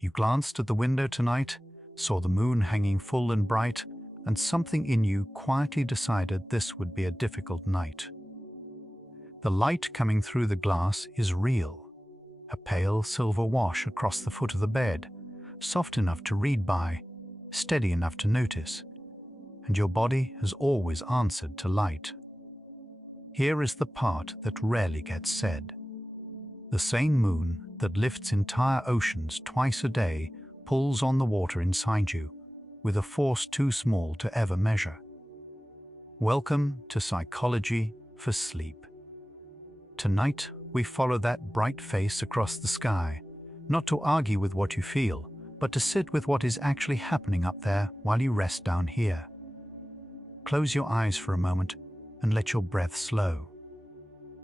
You glanced at the window tonight, saw the moon hanging full and bright, and something in you quietly decided this would be a difficult night. The light coming through the glass is real, a pale silver wash across the foot of the bed, soft enough to read by, steady enough to notice, and your body has always answered to light. Here is the part that rarely gets said. The same moon that lifts entire oceans twice a day pulls on the water inside you with a force too small to ever measure. Welcome to Psychology for Sleep. Tonight, we follow that bright face across the sky, not to argue with what you feel, but to sit with what is actually happening up there while you rest down here. Close your eyes for a moment and let your breath slow.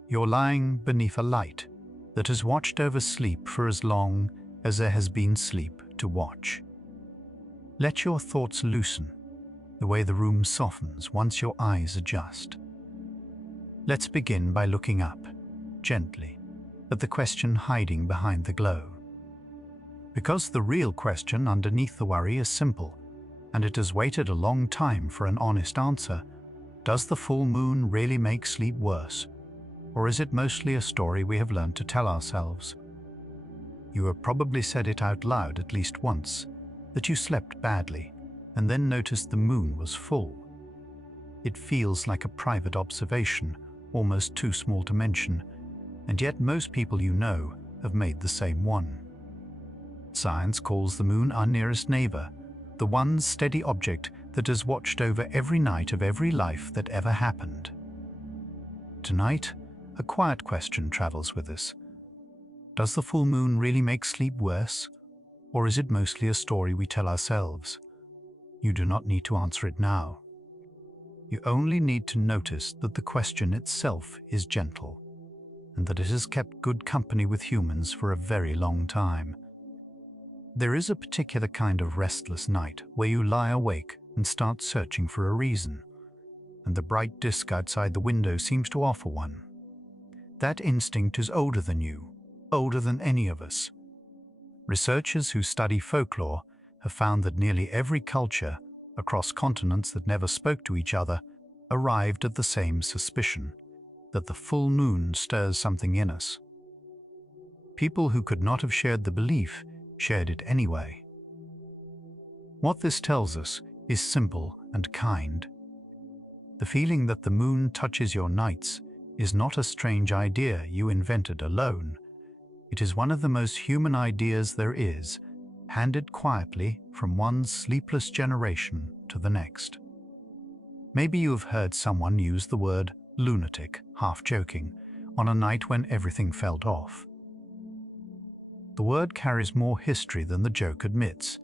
You're lying beneath a light that has watched over sleep for as long as there has been sleep to watch. Let your thoughts loosen, the way the room softens once your eyes adjust. Let's begin by looking up, gently, at the question hiding behind the glow. Because the real question underneath the worry is simple, and it has waited a long time for an honest answer. Does the full moon really make sleep worse? Or is it mostly a story we have learned to tell ourselves? You have probably said it out loud at least once, that you slept badly, and then noticed the moon was full. It feels like a private observation, almost too small to mention, and yet most people you know have made the same one. Science calls the moon our nearest neighbor, the one steady object that has watched over every night of every life that ever happened. Tonight, a quiet question travels with us. Does the full moon really make sleep worse? Or is it mostly a story we tell ourselves? You do not need to answer it now. You only need to notice that the question itself is gentle, and that it has kept good company with humans for a very long time. There is a particular kind of restless night where you lie awake and start searching for a reason, and the bright disk outside the window seems to offer one. That instinct is older than you, older than any of us. Researchers who study folklore have found that nearly every culture, across continents that never spoke to each other, arrived at the same suspicion, that the full moon stirs something in us. People who could not have shared the belief shared it anyway. What this tells us is simple and kind. The feeling that the moon touches your nights is not a strange idea you invented alone. It is one of the most human ideas there is, handed quietly from one sleepless generation to the next. Maybe you have heard someone use the word lunatic, half joking, on a night when everything felt off. The word carries more history than the joke admits.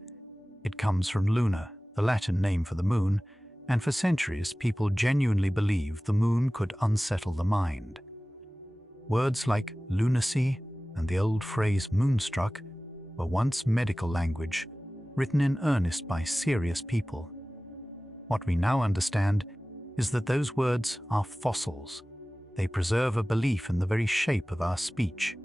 It comes from luna, the Latin name for the moon, and for centuries people genuinely believed the moon could unsettle the mind. Words like lunacy and the old phrase moonstruck were once medical language, written in earnest by serious people. What we now understand is that those words are fossils. They preserve a belief in the very shape of our speech.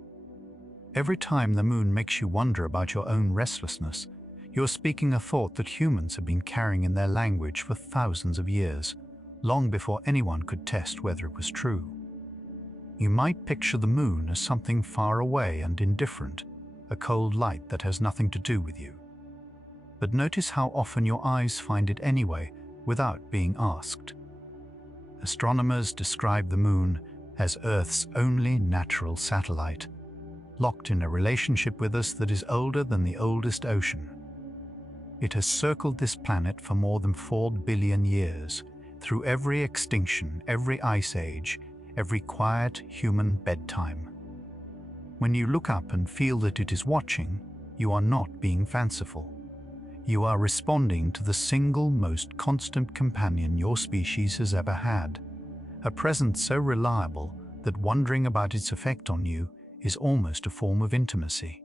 Every time the moon makes you wonder about your own restlessness, you're speaking a thought that humans have been carrying in their language for thousands of years, long before anyone could test whether it was true. You might picture the moon as something far away and indifferent, a cold light that has nothing to do with you. But notice how often your eyes find it anyway, without being asked. Astronomers describe the moon as Earth's only natural satellite, locked in a relationship with us that is older than the oldest ocean. It has circled this planet for more than 4 billion years, through every extinction, every ice age, every quiet human bedtime. When you look up and feel that it is watching, you are not being fanciful. You are responding to the single most constant companion your species has ever had, a presence so reliable that wondering about its effect on you is almost a form of intimacy.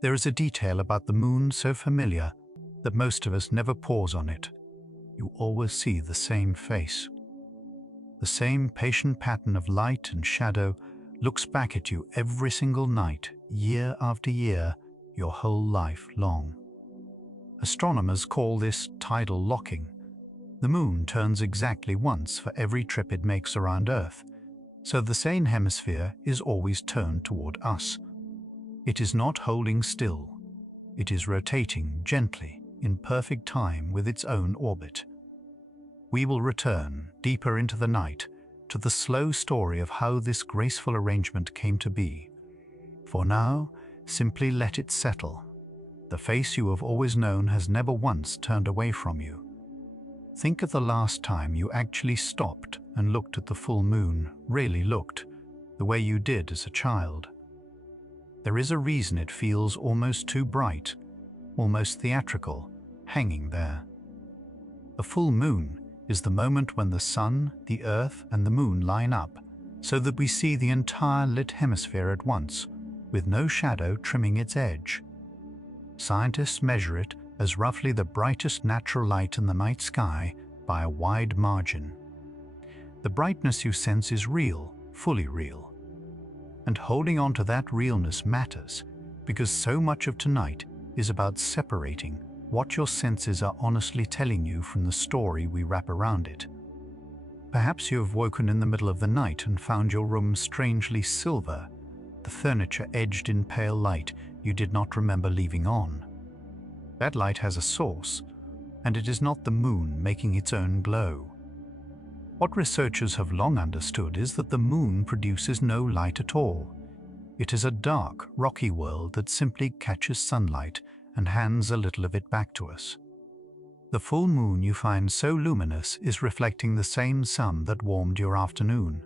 There is a detail about the moon so familiar that most of us never pause on it. You always see the same face. The same patient pattern of light and shadow looks back at you every single night, year after year. your whole life long. Astronomers call this tidal locking. The moon turns exactly once for every trip it makes around Earth, so the same hemisphere is always turned toward us. It is not holding still. It is rotating gently in perfect time with its own orbit. We will return deeper into the night to the slow story of how this graceful arrangement came to be. For now, simply let it settle. The face you have always known has never once turned away from you. Think of the last time you actually stopped and looked at the full moon, really looked, the way you did as a child. There is a reason it feels almost too bright, almost theatrical, hanging there. A full moon is the moment when the sun, the earth, and the moon line up, so that we see the entire lit hemisphere at once, with no shadow trimming its edge. Scientists measure it as roughly the brightest natural light in the night sky by a wide margin. The brightness you sense is real, fully real. And holding on to that realness matters, because so much of tonight is about separating what your senses are honestly telling you from the story we wrap around it. Perhaps you have woken in the middle of the night and found your room strangely silver, the furniture edged in pale light you did not remember leaving on. That light has a source, and it is not the moon making its own glow. What researchers have long understood is that the moon produces no light at all. It is a dark, rocky world that simply catches sunlight and hands a little of it back to us. The full moon you find so luminous is reflecting the same sun that warmed your afternoon.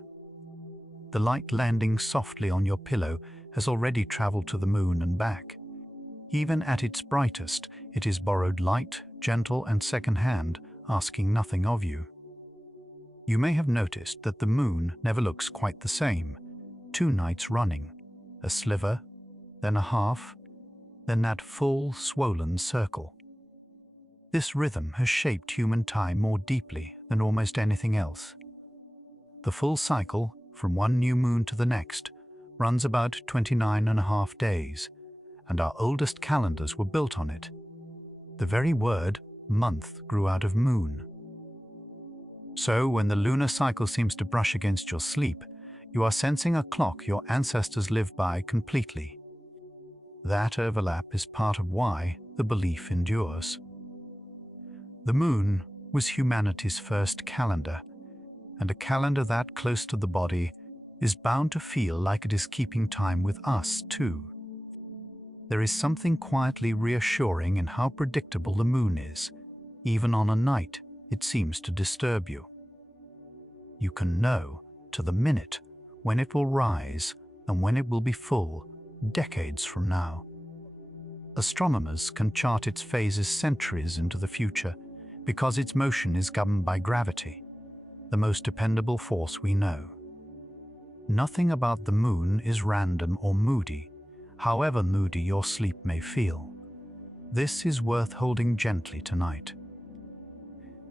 The light landing softly on your pillow has already traveled to the moon and back. Even at its brightest, it is borrowed light, gentle and second-hand, asking nothing of you. You may have noticed that the moon never looks quite the same. 2 nights running, a sliver, then a half, then that full, swollen circle. This rhythm has shaped human time more deeply than almost anything else. The full cycle, from one new moon to the next, runs about 29.5 days, and our oldest calendars were built on it. The very word month grew out of moon. So when the lunar cycle seems to brush against your sleep, you are sensing a clock your ancestors lived by completely. That overlap is part of why the belief endures. The moon was humanity's first calendar, and a calendar that close to the body is bound to feel like it is keeping time with us too. There is something quietly reassuring in how predictable the moon is. Even on a night, it seems to disturb you. You can know, to the minute, when it will rise and when it will be full, decades from now. Astronomers can chart its phases centuries into the future because its motion is governed by gravity, the most dependable force we know. Nothing about the moon is random or moody, however moody your sleep may feel. This is worth holding gently tonight.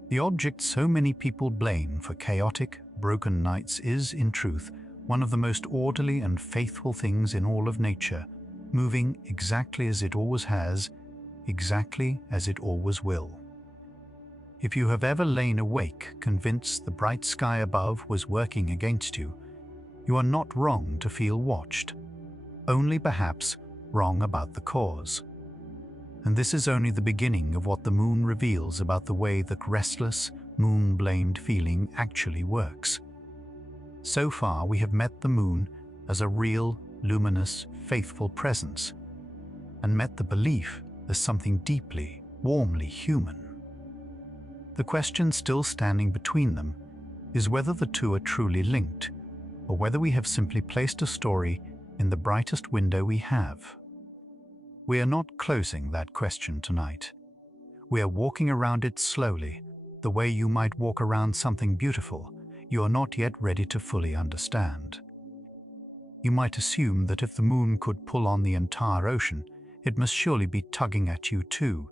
The object so many people blame for chaotic, broken nights is, in truth, one of the most orderly and faithful things in all of nature, moving exactly as it always has, exactly as it always will. If you have ever lain awake, convinced the bright sky above was working against you, you are not wrong to feel watched, only perhaps wrong about the cause. And this is only the beginning of what the moon reveals about the way that restless, moon-blamed feeling actually works. So far, we have met the moon as a real, luminous, faithful presence, and met the belief as something deeply, warmly human. The question still standing between them is whether the two are truly linked, or whether we have simply placed a story in the brightest window we have. We are not closing that question tonight. We are walking around it slowly, the way you might walk around something beautiful you are not yet ready to fully understand. You might assume that if the moon could pull on the entire ocean, it must surely be tugging at you too.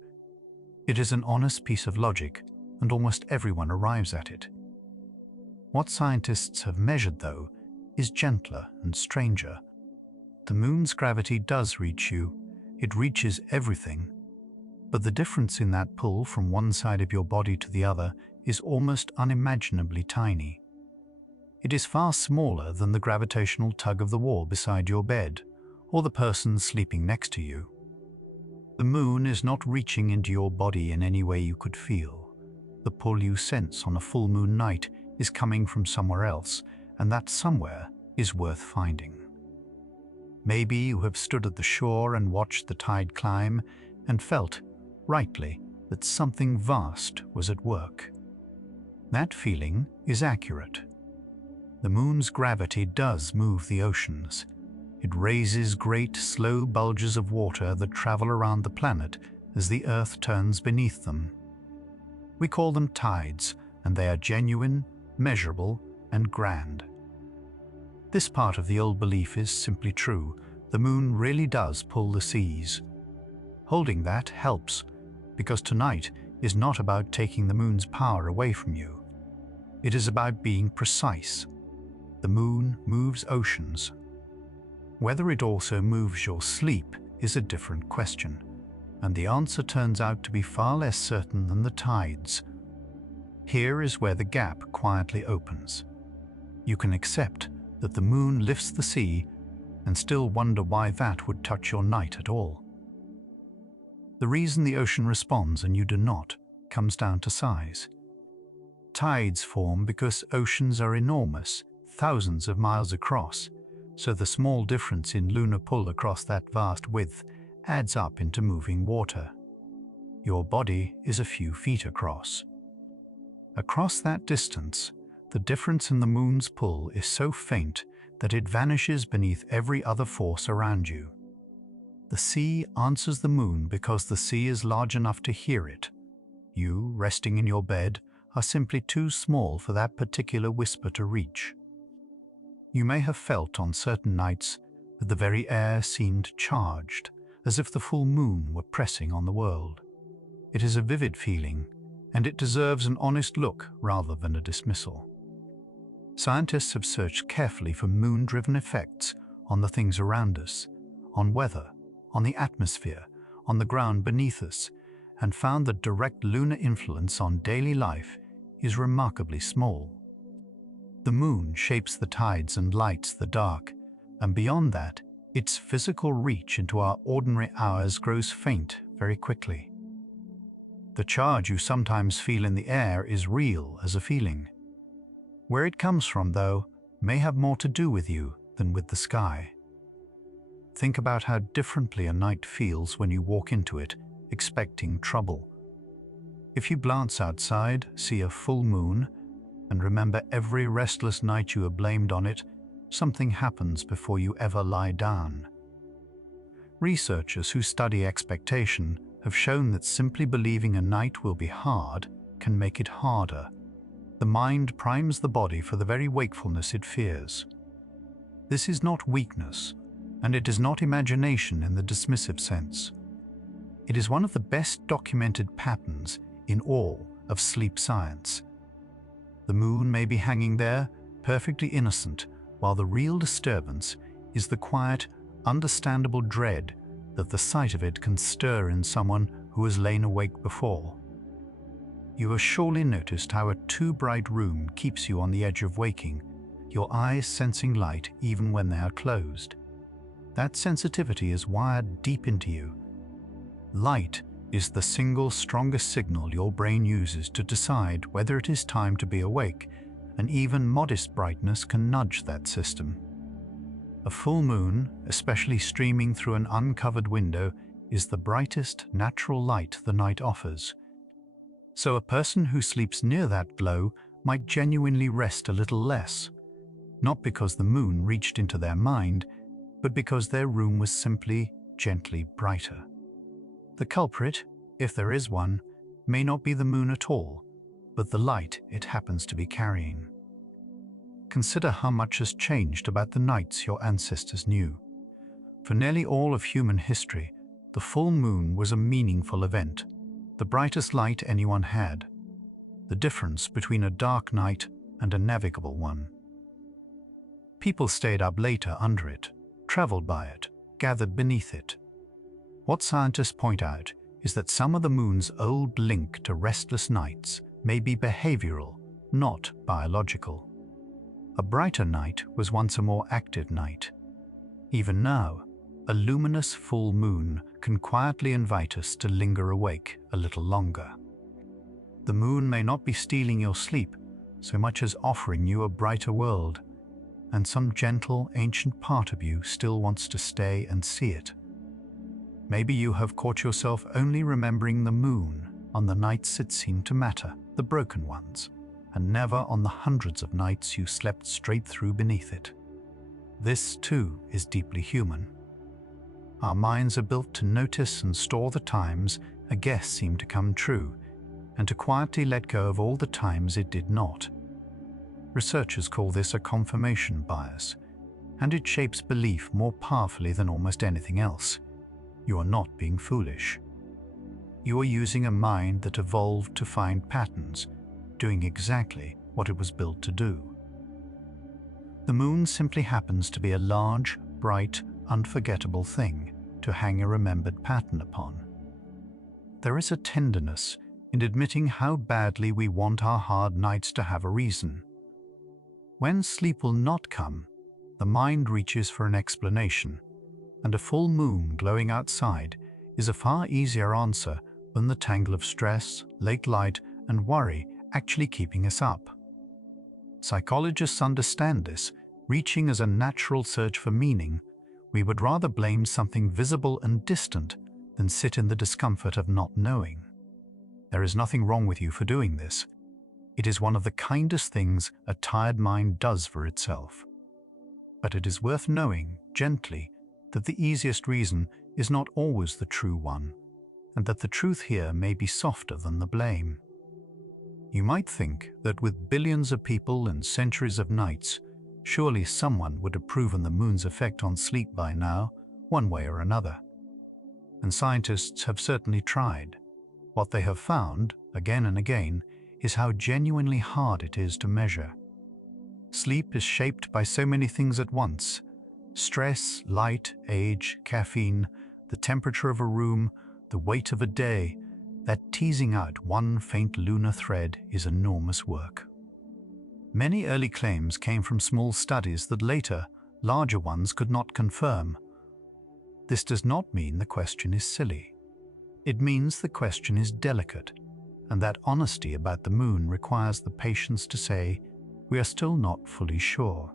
It is an honest piece of logic, and almost everyone arrives at it. What scientists have measured, though, is gentler and stranger. The moon's gravity does reach you, It reaches everything, but the difference in that pull from one side of your body to the other is almost unimaginably tiny. It is far smaller than the gravitational tug of the wall beside your bed, or the person sleeping next to you. The moon is not reaching into your body in any way you could feel. The pull you sense on a full moon night is coming from somewhere else, and that somewhere is worth finding. Maybe you have stood at the shore and watched the tide climb and felt, rightly, that something vast was at work. That feeling is accurate. The moon's gravity does move the oceans. It raises great, slow bulges of water that travel around the planet as the Earth turns beneath them. We call them tides, and they are genuine, measurable, and grand. This part of the old belief is simply true. The moon really does pull the seas. Holding that helps, because tonight is not about taking the moon's power away from you. It is about being precise. The moon moves oceans. Whether it also moves your sleep is a different question, and the answer turns out to be far less certain than the tides. Here is where the gap quietly opens. You can accept that the moon lifts the sea and still wonder why that would touch your night at all. The reason the ocean responds and you do not comes down to size. Tides form because oceans are enormous, thousands of miles across, so the small difference in lunar pull across that vast width adds up into moving water. Your body is a few feet across. Across that distance, the difference in the moon's pull is so faint that it vanishes beneath every other force around you. The sea answers the moon because the sea is large enough to hear it. You, resting in your bed, are simply too small for that particular whisper to reach. You may have felt on certain nights that the very air seemed charged, as if the full moon were pressing on the world. It is a vivid feeling, and it deserves an honest look rather than a dismissal. Scientists have searched carefully for moon-driven effects on the things around us, on weather, on the atmosphere, on the ground beneath us, and found that direct lunar influence on daily life is remarkably small. The moon shapes the tides and lights the dark, and beyond that, its physical reach into our ordinary hours grows faint very quickly. The charge you sometimes feel in the air is real as a feeling. Where it comes from, though, may have more to do with you than with the sky. Think about how differently a night feels when you walk into it, expecting trouble. If you glance outside, see a full moon, and remember every restless night you have blamed on it, something happens before you ever lie down. Researchers who study expectation have shown that simply believing a night will be hard can make it harder. The mind primes the body for the very wakefulness it fears. This is not weakness, and it is not imagination in the dismissive sense. It is one of the best documented patterns in all of sleep science. The moon may be hanging there, perfectly innocent, while the real disturbance is the quiet, understandable dread that the sight of it can stir in someone who has lain awake before. You have surely noticed how a too bright room keeps you on the edge of waking, your eyes sensing light even when they are closed. That sensitivity is wired deep into you. Light is the single strongest signal your brain uses to decide whether it is time to be awake, and even modest brightness can nudge that system. A full moon, especially streaming through an uncovered window, is the brightest natural light the night offers. So a person who sleeps near that glow might genuinely rest a little less, not because the moon reached into their mind, but because their room was simply gently brighter. The culprit, if there is one, may not be the moon at all, but the light it happens to be carrying. Consider how much has changed about the nights your ancestors knew. For nearly all of human history, the full moon was a meaningful event, the brightest light anyone had, the difference between a dark night and a navigable one. People stayed up later under it, traveled by it, gathered beneath it. What scientists point out is that some of the moon's old link to restless nights may be behavioral, not biological. A brighter night was once a more active night. Even now, a luminous full moon can quietly invite us to linger awake a little longer. The moon may not be stealing your sleep so much as offering you a brighter world, and some gentle, ancient part of you still wants to stay and see it. Maybe you have caught yourself only remembering the moon on the nights it seemed to matter, the broken ones, and never on the hundreds of nights you slept straight through beneath it. This, too, is deeply human. Our minds are built to notice and store the times a guess seemed to come true, and to quietly let go of all the times it did not. Researchers call this a confirmation bias, and it shapes belief more powerfully than almost anything else. You are not being foolish. You are using a mind that evolved to find patterns, doing exactly what it was built to do. The moon simply happens to be a large, bright, unforgettable thing to hang a remembered pattern upon. There is a tenderness in admitting how badly we want our hard nights to have a reason. When sleep will not come, the mind reaches for an explanation, and a full moon glowing outside is a far easier answer than the tangle of stress, late light, and worry actually keeping us up. Psychologists understand this. Reaching as a natural search for meaning, we would rather blame something visible and distant than sit in the discomfort of not knowing. There is nothing wrong with you for doing this. It is one of the kindest things a tired mind does for itself. But it is worth knowing, gently, that the easiest reason is not always the true one, and that the truth here may be softer than the blame. You might think that with billions of people and centuries of nights, surely someone would have proven the moon's effect on sleep by now, one way or another. And scientists have certainly tried. What they have found, again and again, is how genuinely hard it is to measure. Sleep is shaped by so many things at once: stress, light, age, caffeine, the temperature of a room, the weight of a day, that teasing out one faint lunar thread is enormous work. Many early claims came from small studies that later, larger ones could not confirm. This does not mean the question is silly. It means the question is delicate, and that honesty about the moon requires the patience to say, we are still not fully sure.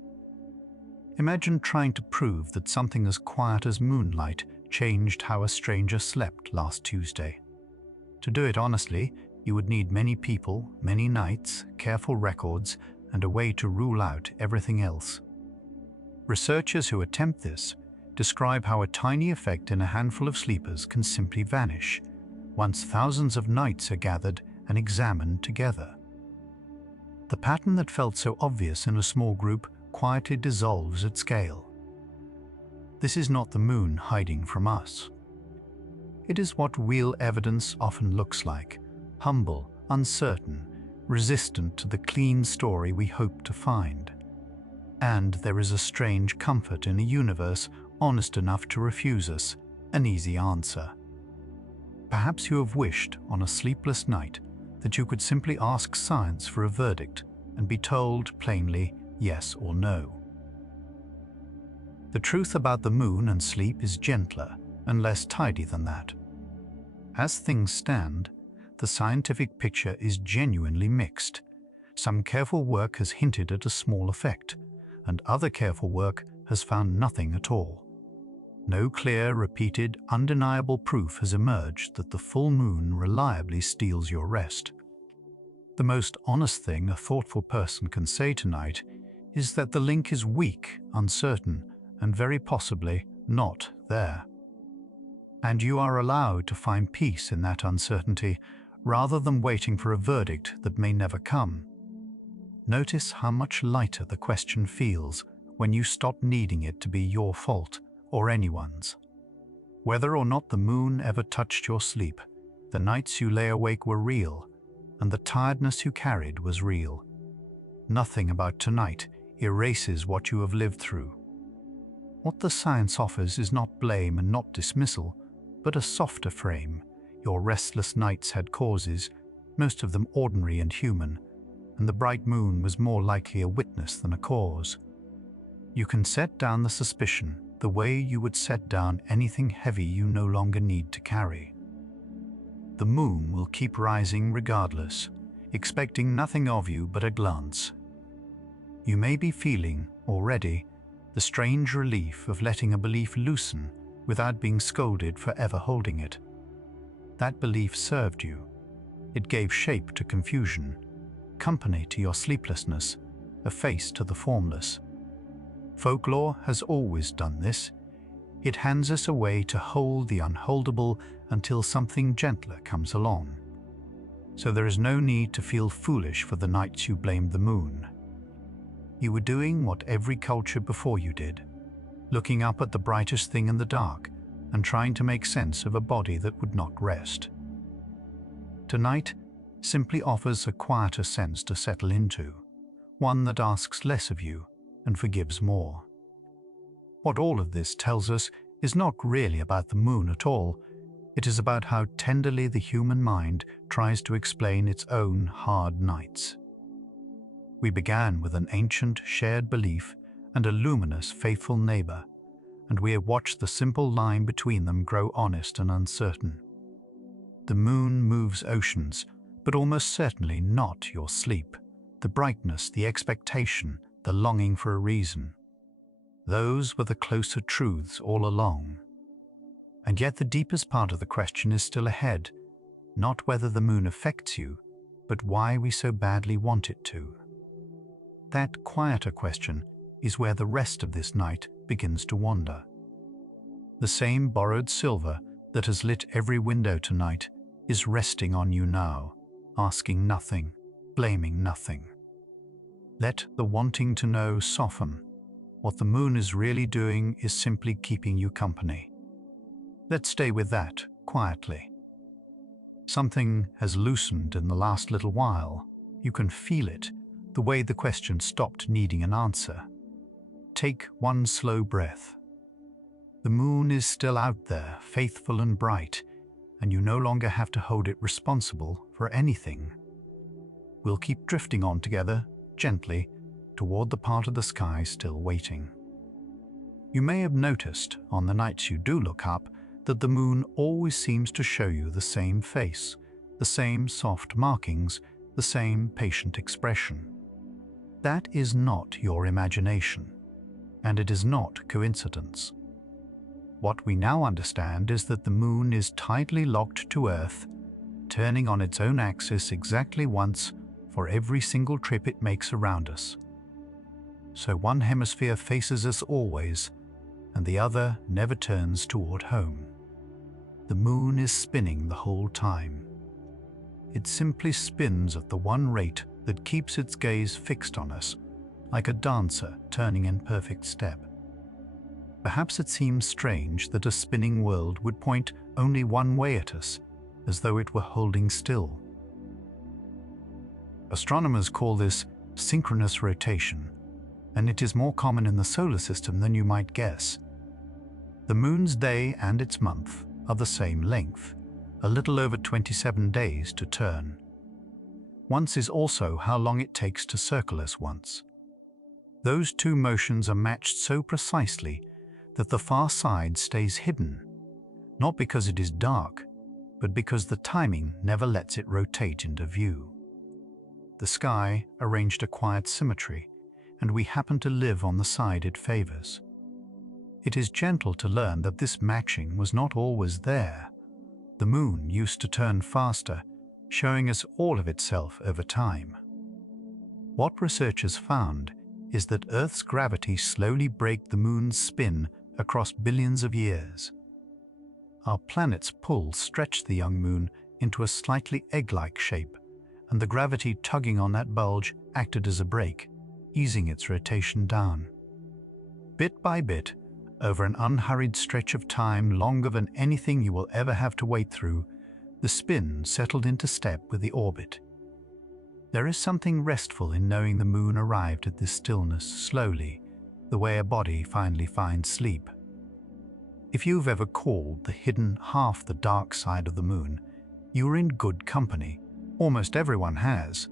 Imagine trying to prove that something as quiet as moonlight changed how a stranger slept last Tuesday. To do it honestly, you would need many people, many nights, careful records, and a way to rule out everything else. Researchers who attempt this describe how a tiny effect in a handful of sleepers can simply vanish once thousands of nights are gathered and examined together. The pattern that felt so obvious in a small group quietly dissolves at scale. This is not the moon hiding from us. It is what real evidence often looks like: humble, uncertain, resistant to the clean story we hope to find. And there is a strange comfort in a universe honest enough to refuse us an easy answer. Perhaps you have wished on a sleepless night that you could simply ask science for a verdict and be told plainly yes or no. The truth about the moon and sleep is gentler and less tidy than that. As things stand, the scientific picture is genuinely mixed. Some careful work has hinted at a small effect, and other careful work has found nothing at all. No clear, repeated, undeniable proof has emerged that the full moon reliably steals your rest. The most honest thing a thoughtful person can say tonight is that the link is weak, uncertain, and very possibly not there. And you are allowed to find peace in that uncertainty rather than waiting for a verdict that may never come. Notice how much lighter the question feels when you stop needing it to be your fault or anyone's. Whether or not the moon ever touched your sleep, the nights you lay awake were real, and the tiredness you carried was real. Nothing about tonight erases what you have lived through. What the science offers is not blame and not dismissal, but a softer frame. Your restless nights had causes, most of them ordinary and human, and the bright moon was more likely a witness than a cause. You can set down the suspicion the way you would set down anything heavy you no longer need to carry. The moon will keep rising regardless, expecting nothing of you but a glance. You may be feeling, already, the strange relief of letting a belief loosen without being scolded for ever holding it. That belief served you. It gave shape to confusion, company to your sleeplessness, a face to the formless. Folklore has always done this. It hands us a way to hold the unholdable until something gentler comes along. So there is no need to feel foolish for the nights you blamed the moon. You were doing what every culture before you did, looking up at the brightest thing in the dark and trying to make sense of a body that would not rest. Tonight simply offers a quieter sense to settle into, one that asks less of you and forgives more. What all of this tells us is not really about the moon at all. It is about how tenderly the human mind tries to explain its own hard nights. We began with an ancient shared belief and a luminous, faithful neighbor, and we have watched the simple line between them grow honest and uncertain. The moon moves oceans, but almost certainly not your sleep, the brightness, the expectation, the longing for a reason. Those were the closer truths all along. And yet the deepest part of the question is still ahead, not whether the moon affects you, but why we so badly want it to. That quieter question is where the rest of this night begins to wander. The same borrowed silver that has lit every window tonight is resting on you now, asking nothing, blaming nothing. Let the wanting to know soften. What the moon is really doing is simply keeping you company. Let's stay with that, quietly. Something has loosened in the last little while. You can feel it, the way the question stopped needing an answer. Take one slow breath. The moon is still out there, faithful and bright, and you no longer have to hold it responsible for anything. We'll keep drifting on together, gently, toward the part of the sky still waiting. You may have noticed, on the nights you do look up, that the moon always seems to show you the same face, the same soft markings, the same patient expression. That is not your imagination, and it is not coincidence. What we now understand is that the moon is tightly locked to Earth, turning on its own axis exactly once for every single trip it makes around us. So one hemisphere faces us always, and the other never turns toward home. The moon is spinning the whole time. It simply spins at the one rate that keeps its gaze fixed on us, like a dancer turning in perfect step. Perhaps it seems strange that a spinning world would point only one way at us, as though it were holding still. Astronomers call this synchronous rotation, and it is more common in the solar system than you might guess. The moon's day and its month are the same length, a little over 27 days to turn. Once is also how long it takes to circle us once. Those two motions are matched so precisely that the far side stays hidden, not because it is dark, but because the timing never lets it rotate into view. The sky arranged a quiet symmetry, and we happen to live on the side it favors. It is gentle to learn that this matching was not always there. The moon used to turn faster, showing us all of itself over time. What researchers found is that Earth's gravity slowly breaks the moon's spin across billions of years. Our planet's pull stretched the young moon into a slightly egg-like shape, and the gravity tugging on that bulge acted as a brake, easing its rotation down. Bit by bit, over an unhurried stretch of time longer than anything you will ever have to wait through, the spin settled into step with the orbit. There is something restful in knowing the moon arrived at this stillness slowly, the way a body finally finds sleep. If you've ever called the hidden half the dark side of the moon, you're in good company. Almost everyone has.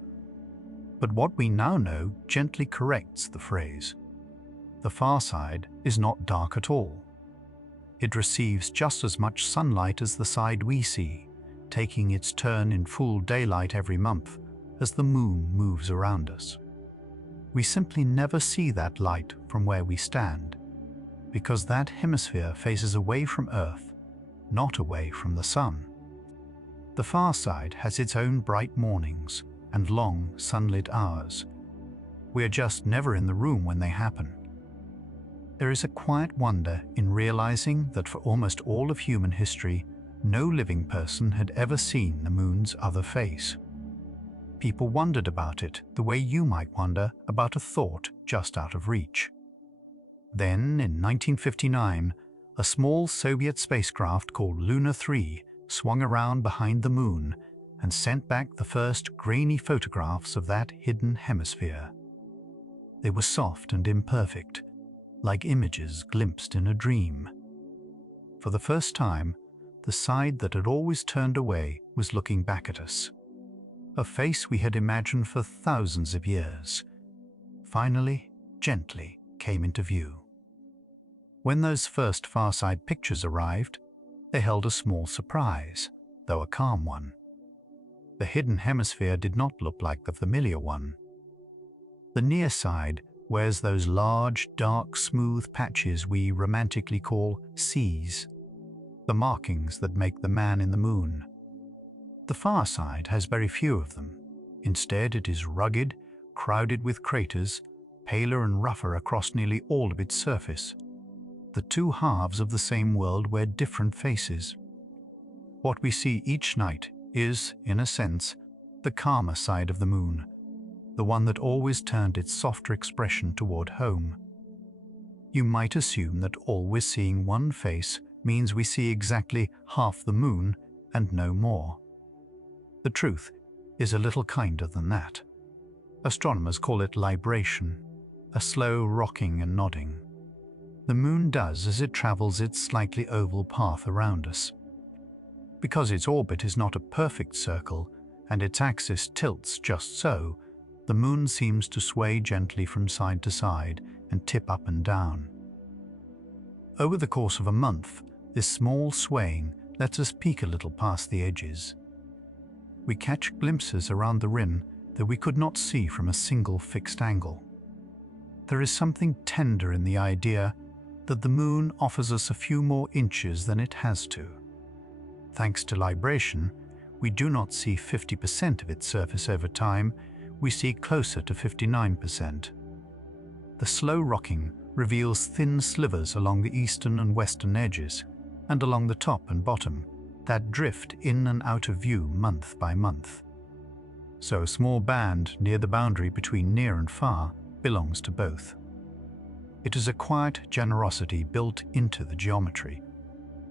But what we now know gently corrects the phrase. The far side is not dark at all. It receives just as much sunlight as the side we see, taking its turn in full daylight every month as the moon moves around us. We simply never see that light from where we stand, because that hemisphere faces away from Earth, not away from the sun. The far side has its own bright mornings and long sunlit hours. We are just never in the room when they happen. There is a quiet wonder in realizing that for almost all of human history, no living person had ever seen the moon's other face. People wondered about it the way you might wonder about a thought just out of reach. Then, in 1959, a small Soviet spacecraft called Luna 3 swung around behind the moon and sent back the first grainy photographs of that hidden hemisphere. They were soft and imperfect, like images glimpsed in a dream. For the first time, the side that had always turned away was looking back at us. A face we had imagined for thousands of years, finally, gently came into view. When those first far-side pictures arrived, they held a small surprise, though a calm one. The hidden hemisphere did not look like the familiar one. The near side wears those large, dark, smooth patches we romantically call seas, the markings that make the man in the moon. The far side has very few of them. Instead, it is rugged, crowded with craters, paler and rougher across nearly all of its surface. The two halves of the same world wear different faces. What we see each night is, in a sense, the calmer side of the moon, the one that always turned its softer expression toward home. You might assume that always seeing one face means we see exactly half the moon and no more. The truth is a little kinder than that. Astronomers call it libration, a slow rocking and nodding. The moon does as it travels its slightly oval path around us. Because its orbit is not a perfect circle and its axis tilts just so, the moon seems to sway gently from side to side and tip up and down. Over the course of a month, this small swaying lets us peek a little past the edges. We catch glimpses around the rim that we could not see from a single fixed angle. There is something tender in the idea that the moon offers us a few more inches than it has to. Thanks to libration, we do not see 50% of its surface over time, we see closer to 59%. The slow rocking reveals thin slivers along the eastern and western edges, and along the top and bottom, that drift in and out of view month by month. So a small band near the boundary between near and far belongs to both. It is a quiet generosity built into the geometry,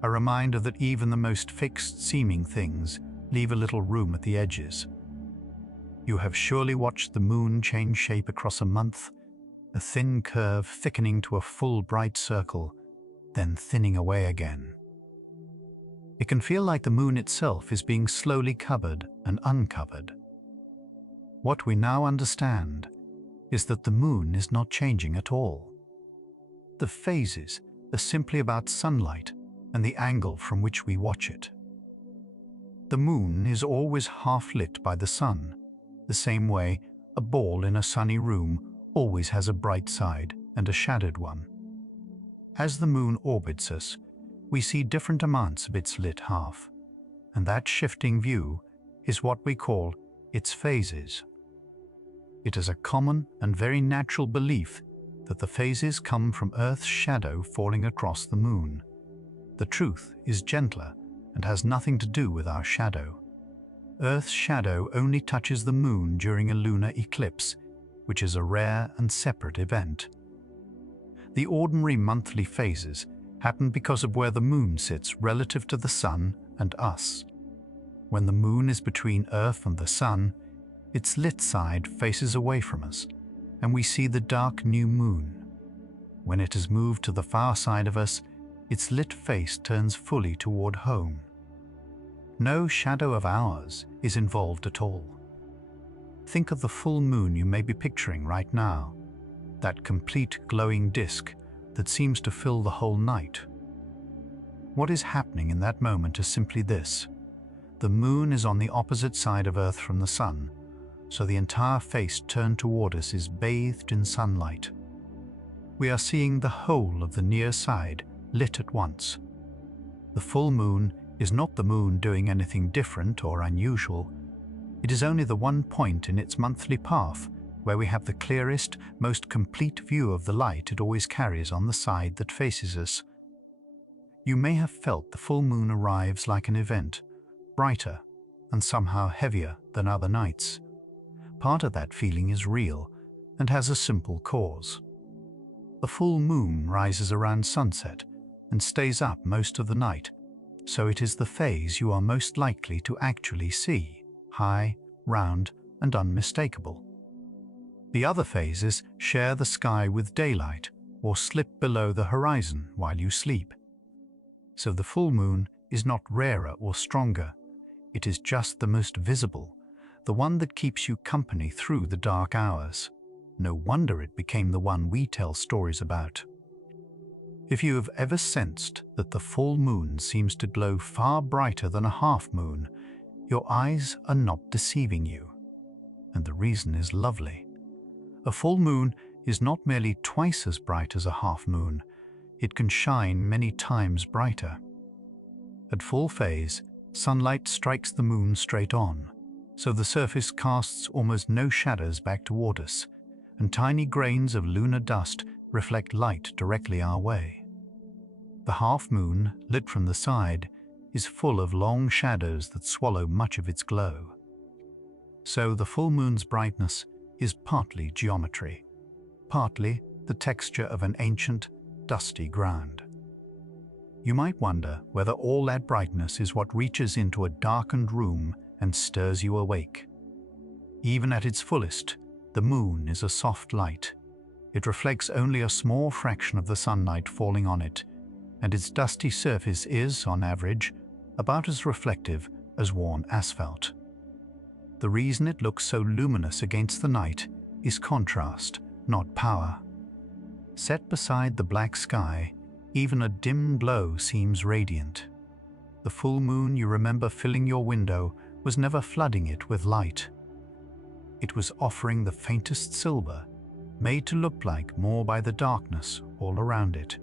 a reminder that even the most fixed-seeming things leave a little room at the edges. You have surely watched the moon change shape across a month, a thin curve thickening to a full bright circle, then thinning away again. It can feel like the moon itself is being slowly covered and uncovered. What we now understand is that the moon is not changing at all. The phases are simply about sunlight and the angle from which we watch it. The moon is always half lit by the sun, the same way a ball in a sunny room always has a bright side and a shadowed one. As the moon orbits us, we see different amounts of its lit half, and that shifting view is what we call its phases. It is a common and very natural belief that the phases come from Earth's shadow falling across the moon. The truth is gentler and has nothing to do with our shadow. Earth's shadow only touches the moon during a lunar eclipse, which is a rare and separate event. The ordinary monthly phases happen because of where the moon sits relative to the sun and us. When the moon is between Earth and the sun, its lit side faces away from us, and we see the dark new moon. When it has moved to the far side of us, its lit face turns fully toward home. No shadow of ours is involved at all. Think of the full moon you may be picturing right now, that complete glowing disk that seems to fill the whole night. What is happening in that moment is simply this. The moon is on the opposite side of Earth from the sun, so the entire face turned toward us is bathed in sunlight. We are seeing the whole of the near side lit at once. The full moon is not the moon doing anything different or unusual. It is only the one point in its monthly path where we have the clearest, most complete view of the light it always carries on the side that faces us. You may have felt the full moon arrives like an event, brighter and somehow heavier than other nights. Part of that feeling is real and has a simple cause. The full moon rises around sunset and stays up most of the night, so it is the phase you are most likely to actually see, high, round, and unmistakable. The other phases share the sky with daylight or slip below the horizon while you sleep. So the full moon is not rarer or stronger, it is just the most visible, the one that keeps you company through the dark hours. No wonder it became the one we tell stories about. If you have ever sensed that the full moon seems to glow far brighter than a half moon, your eyes are not deceiving you. And the reason is lovely. A full moon is not merely twice as bright as a half moon, it can shine many times brighter. At full phase, sunlight strikes the moon straight on, so the surface casts almost no shadows back toward us, and tiny grains of lunar dust reflect light directly our way. The half moon, lit from the side, is full of long shadows that swallow much of its glow. So the full moon's brightness is partly geometry, partly the texture of an ancient, dusty ground. You might wonder whether all that brightness is what reaches into a darkened room and stirs you awake. Even at its fullest, the moon is a soft light. It reflects only a small fraction of the sunlight falling on it, and its dusty surface is, on average, about as reflective as worn asphalt. The reason it looks so luminous against the night is contrast, not power. Set beside the black sky, even a dim glow seems radiant. The full moon you remember filling your window was never flooding it with light. It was offering the faintest silver, made to look like more by the darkness all around it.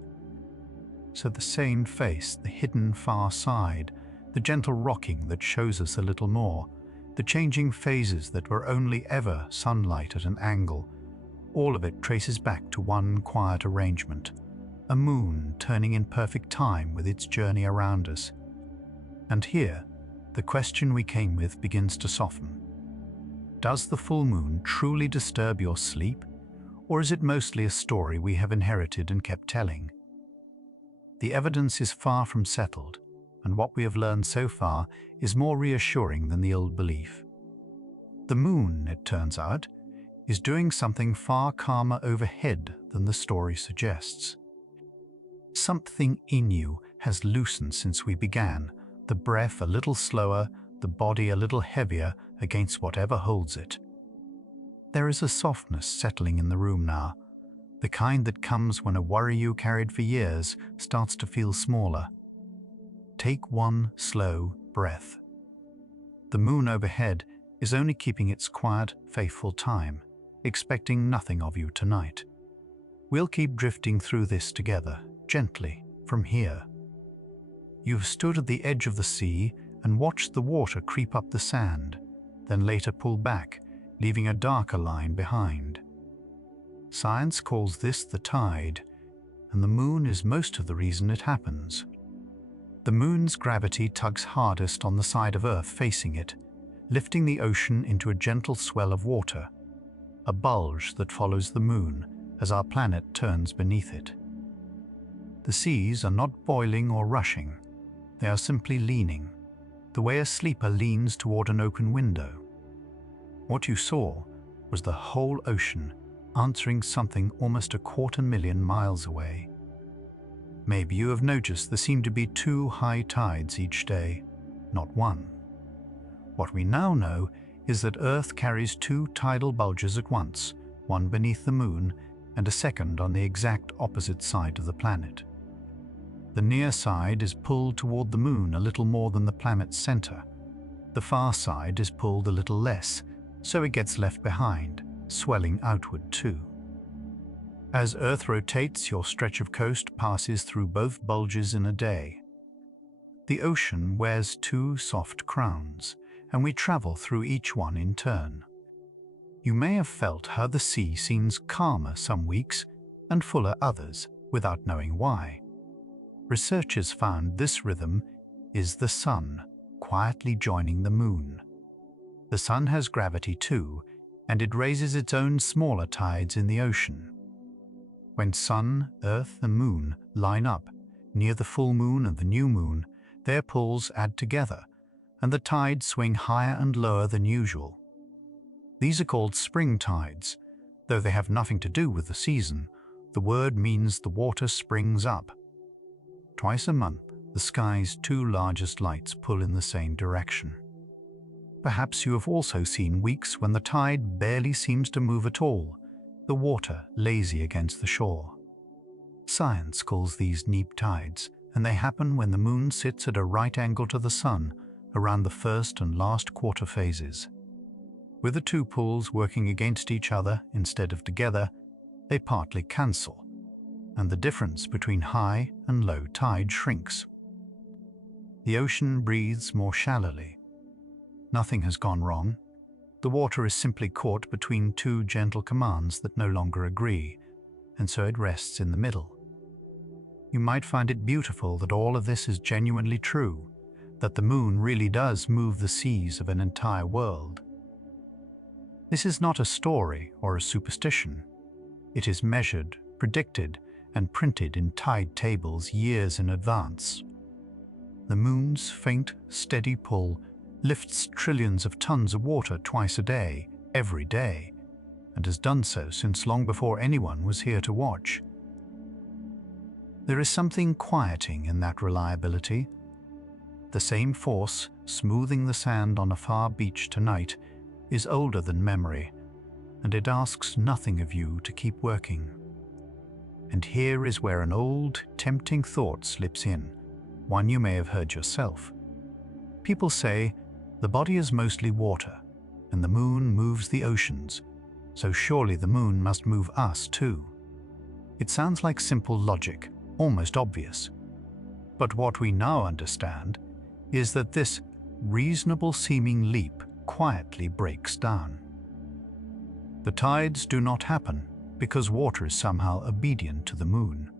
So the sane face, the hidden far side, the gentle rocking that shows us a little more, the changing phases that were only ever sunlight at an angle, all of it traces back to one quiet arrangement, a moon turning in perfect time with its journey around us. And here, the question we came with begins to soften. Does the full moon truly disturb your sleep, or is it mostly a story we have inherited and kept telling? The evidence is far from settled, and what we have learned so far is more reassuring than the old belief. The moon, it turns out, is doing something far calmer overhead than the story suggests. Something in you has loosened since we began, the breath a little slower, the body a little heavier against whatever holds it. There is a softness settling in the room now, the kind that comes when a worry you carried for years starts to feel smaller. Take one slow breath. The moon overhead is only keeping its quiet, faithful time, expecting nothing of you tonight. We'll keep drifting through this together, gently, from here. You've stood at the edge of the sea and watched the water creep up the sand, then later pull back, leaving a darker line behind. Science calls this the tide, and the moon is most of the reason it happens. The moon's gravity tugs hardest on the side of Earth facing it, lifting the ocean into a gentle swell of water, a bulge that follows the moon as our planet turns beneath it. The seas are not boiling or rushing, they are simply leaning, the way a sleeper leans toward an open window. What you saw was the whole ocean answering something almost 250,000 miles away. Maybe you have noticed there seem to be 2 high tides each day, not one. What we now know is that Earth carries 2 tidal bulges at once, one beneath the Moon and a second on the exact opposite side of the planet. The near side is pulled toward the Moon a little more than the planet's center. The far side is pulled a little less, so it gets left behind, swelling outward too. As Earth rotates, your stretch of coast passes through both bulges in a day. The ocean wears 2 soft crowns, and we travel through each one in turn. You may have felt how the sea seems calmer some weeks and fuller others, without knowing why. Researchers found this rhythm is the sun quietly joining the Moon. The sun has gravity too, and it raises its own smaller tides in the ocean. When Sun, Earth, and Moon line up near the full moon and the new moon, their pulls add together, and the tides swing higher and lower than usual. These are called spring tides. Though they have nothing to do with the season, the word means the water springs up. Twice a month, the sky's 2 largest lights pull in the same direction. Perhaps you have also seen weeks when the tide barely seems to move at all, the water lazy against the shore. Science calls these neap tides, and they happen when the Moon sits at a right angle to the Sun around the first and last quarter phases. With the 2 pulls working against each other instead of together, they partly cancel, and the difference between high and low tide shrinks. The ocean breathes more shallowly. Nothing has gone wrong. The water is simply caught between 2 gentle commands that no longer agree, and so it rests in the middle. You might find it beautiful that all of this is genuinely true, that the Moon really does move the seas of an entire world. This is not a story or a superstition. It is measured, predicted, and printed in tide tables years in advance. The Moon's faint, steady pull lifts trillions of tons of water twice a day, every day, and has done so since long before anyone was here to watch. There is something quieting in that reliability. The same force smoothing the sand on a far beach tonight is older than memory, and it asks nothing of you to keep working. And here is where an old, tempting thought slips in, one you may have heard yourself. People say, the body is mostly water, and the Moon moves the oceans, so surely the Moon must move us too. It sounds like simple logic, almost obvious. But what we now understand is that this reasonable-seeming leap quietly breaks down. The tides do not happen because water is somehow obedient to the Moon.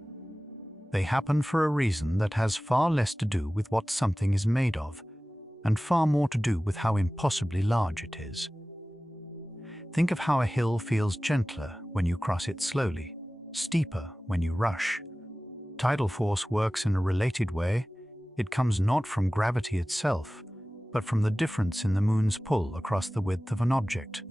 They happen for a reason that has far less to do with what something is made of, and far more to do with how impossibly large it is. Think of how a hill feels gentler when you cross it slowly, steeper when you rush. Tidal force works in a related way. It comes not from gravity itself, but from the difference in the Moon's pull across the width of an object.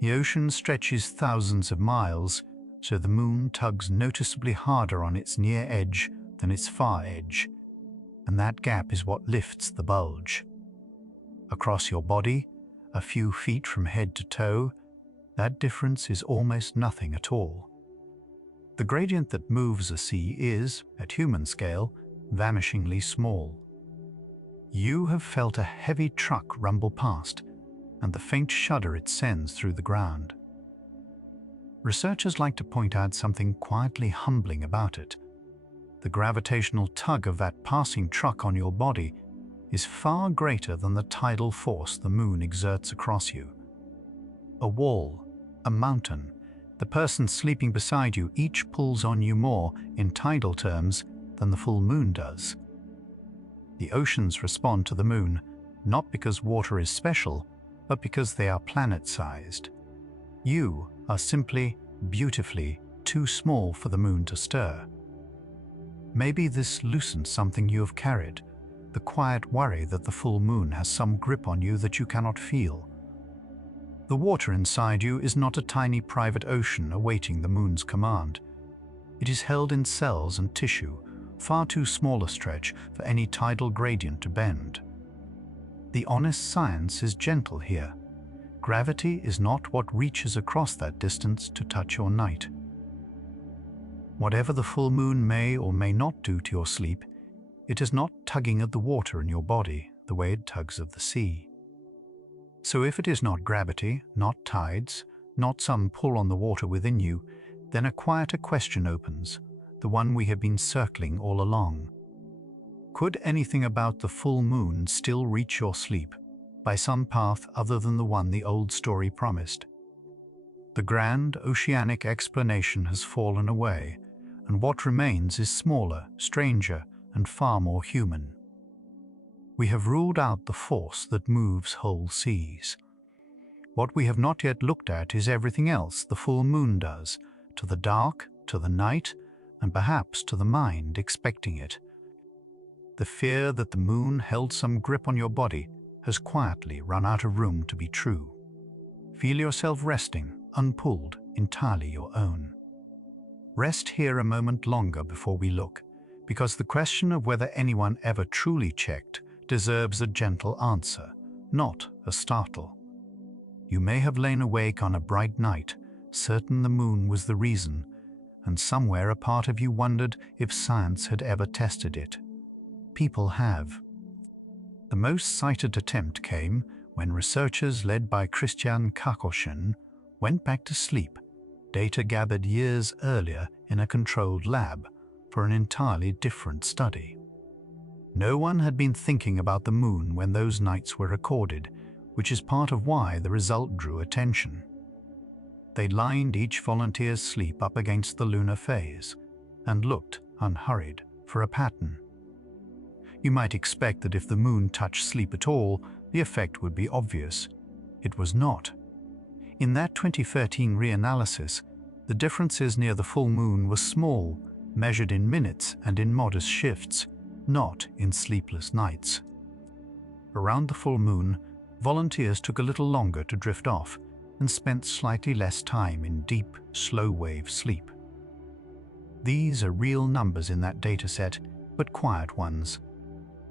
The ocean stretches thousands of miles, so the Moon tugs noticeably harder on its near edge than its far edge, and that gap is what lifts the bulge. Across your body, a few feet from head to toe, that difference is almost nothing at all. The gradient that moves a sea is, at human scale, vanishingly small. You have felt a heavy truck rumble past, and the faint shudder it sends through the ground. Researchers like to point out something quietly humbling about it. The gravitational tug of that passing truck on your body is far greater than the tidal force the Moon exerts across you. A wall, a mountain, the person sleeping beside you each pulls on you more, in tidal terms, than the full Moon does. The oceans respond to the Moon, not because water is special, but because they are planet-sized. You are simply, beautifully, too small for the Moon to stir. Maybe this loosens something you have carried, the quiet worry that the full Moon has some grip on you that you cannot feel. The water inside you is not a tiny private ocean awaiting the Moon's command. It is held in cells and tissue, far too small a stretch for any tidal gradient to bend. The honest science is gentle here. Gravity is not what reaches across that distance to touch your night. Whatever the full moon may or may not do to your sleep, it is not tugging at the water in your body the way it tugs of the sea. So if it is not gravity, not tides, not some pull on the water within you, then a quieter question opens, the one we have been circling all along. Could anything about the full moon still reach your sleep by some path other than the one the old story promised? The grand oceanic explanation has fallen away, and what remains is smaller, stranger, and far more human. We have ruled out the force that moves whole seas. What we have not yet looked at is everything else the full moon does, to the dark, to the night, and perhaps to the mind expecting it. The fear that the moon held some grip on your body has quietly run out of room to be true. Feel yourself resting, unpulled, entirely your own. Rest here a moment longer before we look, because the question of whether anyone ever truly checked deserves a gentle answer, not a startle. You may have lain awake on a bright night, certain the moon was the reason, and somewhere a part of you wondered if science had ever tested it. People have. The most cited attempt came when researchers led by Christian Kakoshin went back to sleep, data gathered years earlier in a controlled lab for an entirely different study. No one had been thinking about the moon when those nights were recorded, which is part of why the result drew attention. They lined each volunteer's sleep up against the lunar phase and looked, unhurried, for a pattern. You might expect that if the moon touched sleep at all, the effect would be obvious. It was not. In that 2013 reanalysis, the differences near the full moon were small, measured in minutes and in modest shifts, not in sleepless nights. Around the full moon, volunteers took a little longer to drift off and spent slightly less time in deep, slow-wave sleep. These are real numbers in that dataset, but quiet ones.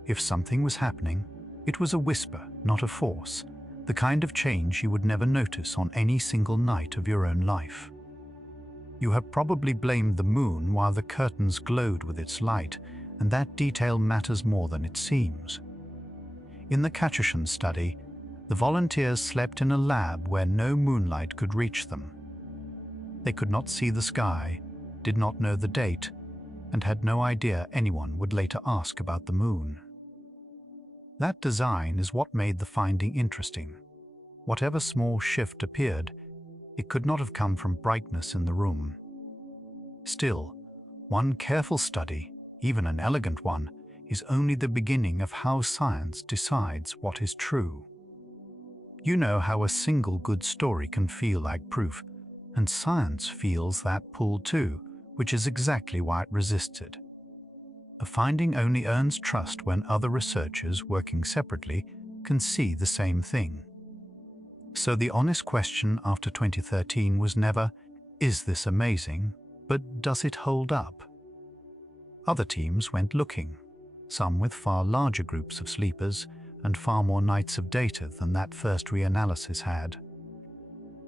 If something was happening, it was a whisper, not a force, the kind of change you would never notice on any single night of your own life. You have probably blamed the moon while the curtains glowed with its light, and that detail matters more than it seems. In the Kakoshin study, the volunteers slept in a lab where no moonlight could reach them. They could not see the sky, did not know the date, and had no idea anyone would later ask about the moon. That design is what made the finding interesting. Whatever small shift appeared, it could not have come from brightness in the room. Still, one careful study, even an elegant one, is only the beginning of how science decides what is true. You know how a single good story can feel like proof, and science feels that pull too, which is exactly why it resists it. A finding only earns trust when other researchers working separately can see the same thing. So the honest question after 2013 was never, is this amazing, but does it hold up? Other teams went looking, some with far larger groups of sleepers and far more nights of data than that first reanalysis had.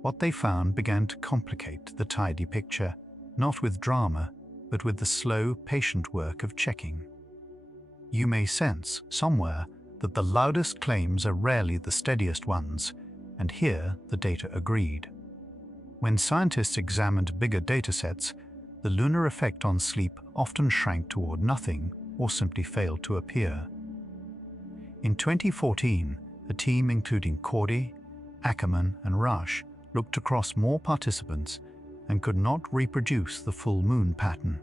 What they found began to complicate the tidy picture, not with drama, but with the slow, patient work of checking. You may sense, somewhere, that the loudest claims are rarely the steadiest ones, and here the data agreed. When scientists examined bigger datasets, the lunar effect on sleep often shrank toward nothing or simply failed to appear. In 2014, a team including Cordy, Ackerman, and Rush looked across more participants and could not reproduce the full moon pattern.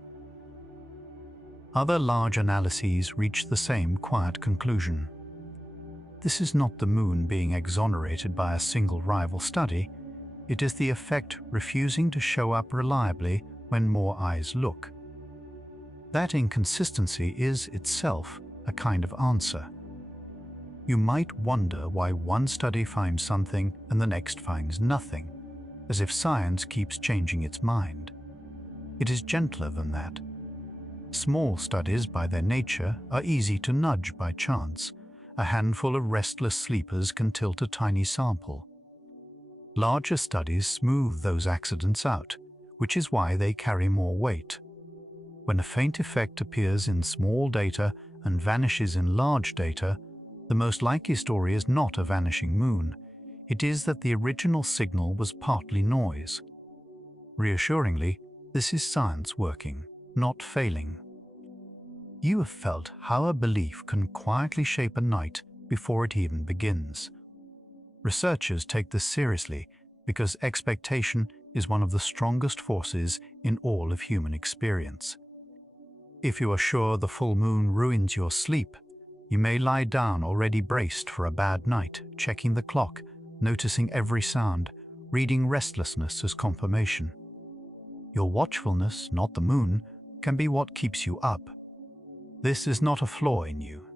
Other large analyses reached the same quiet conclusion. This is not the moon being exonerated by a single rival study, it is the effect refusing to show up reliably when more eyes look. That inconsistency is itself a kind of answer. You might wonder why one study finds something and the next finds nothing, as if science keeps changing its mind. It is gentler than that. Small studies by their nature are easy to nudge by chance. A handful of restless sleepers can tilt a tiny sample. Larger studies smooth those accidents out, which is why they carry more weight. When a faint effect appears in small data and vanishes in large data, the most likely story is not a vanishing moon. It is that the original signal was partly noise. Reassuringly, this is science working, not failing. You have felt how a belief can quietly shape a night before it even begins. Researchers take this seriously because expectation is one of the strongest forces in all of human experience. If you are sure the full moon ruins your sleep, you may lie down already braced for a bad night, checking the clock, noticing every sound, reading restlessness as confirmation. Your watchfulness, not the moon, can be what keeps you up. This is not a flaw in you.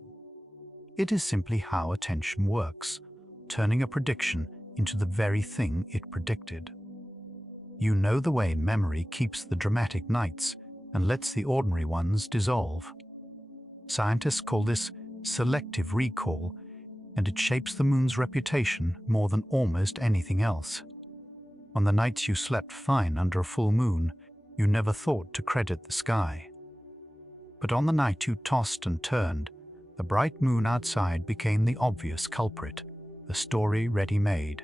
It is simply how attention works, turning a prediction into the very thing it predicted. You know the way memory keeps the dramatic nights and lets the ordinary ones dissolve. Scientists call this selective recall, and it shapes the moon's reputation more than almost anything else. On the nights you slept fine under a full moon, you never thought to credit the sky. But on the night you tossed and turned, the bright moon outside became the obvious culprit, the story ready-made.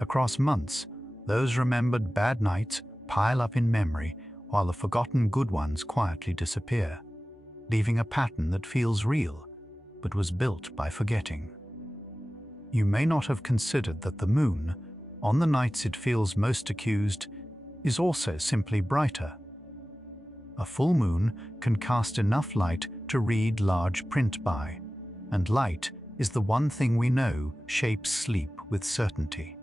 Across months, those remembered bad nights pile up in memory while the forgotten good ones quietly disappear, leaving a pattern that feels real, but was built by forgetting. You may not have considered that the moon, on the nights it feels most accused, is also simply brighter. A full moon can cast enough light to read large print by, and light is the one thing we know shapes sleep with certainty.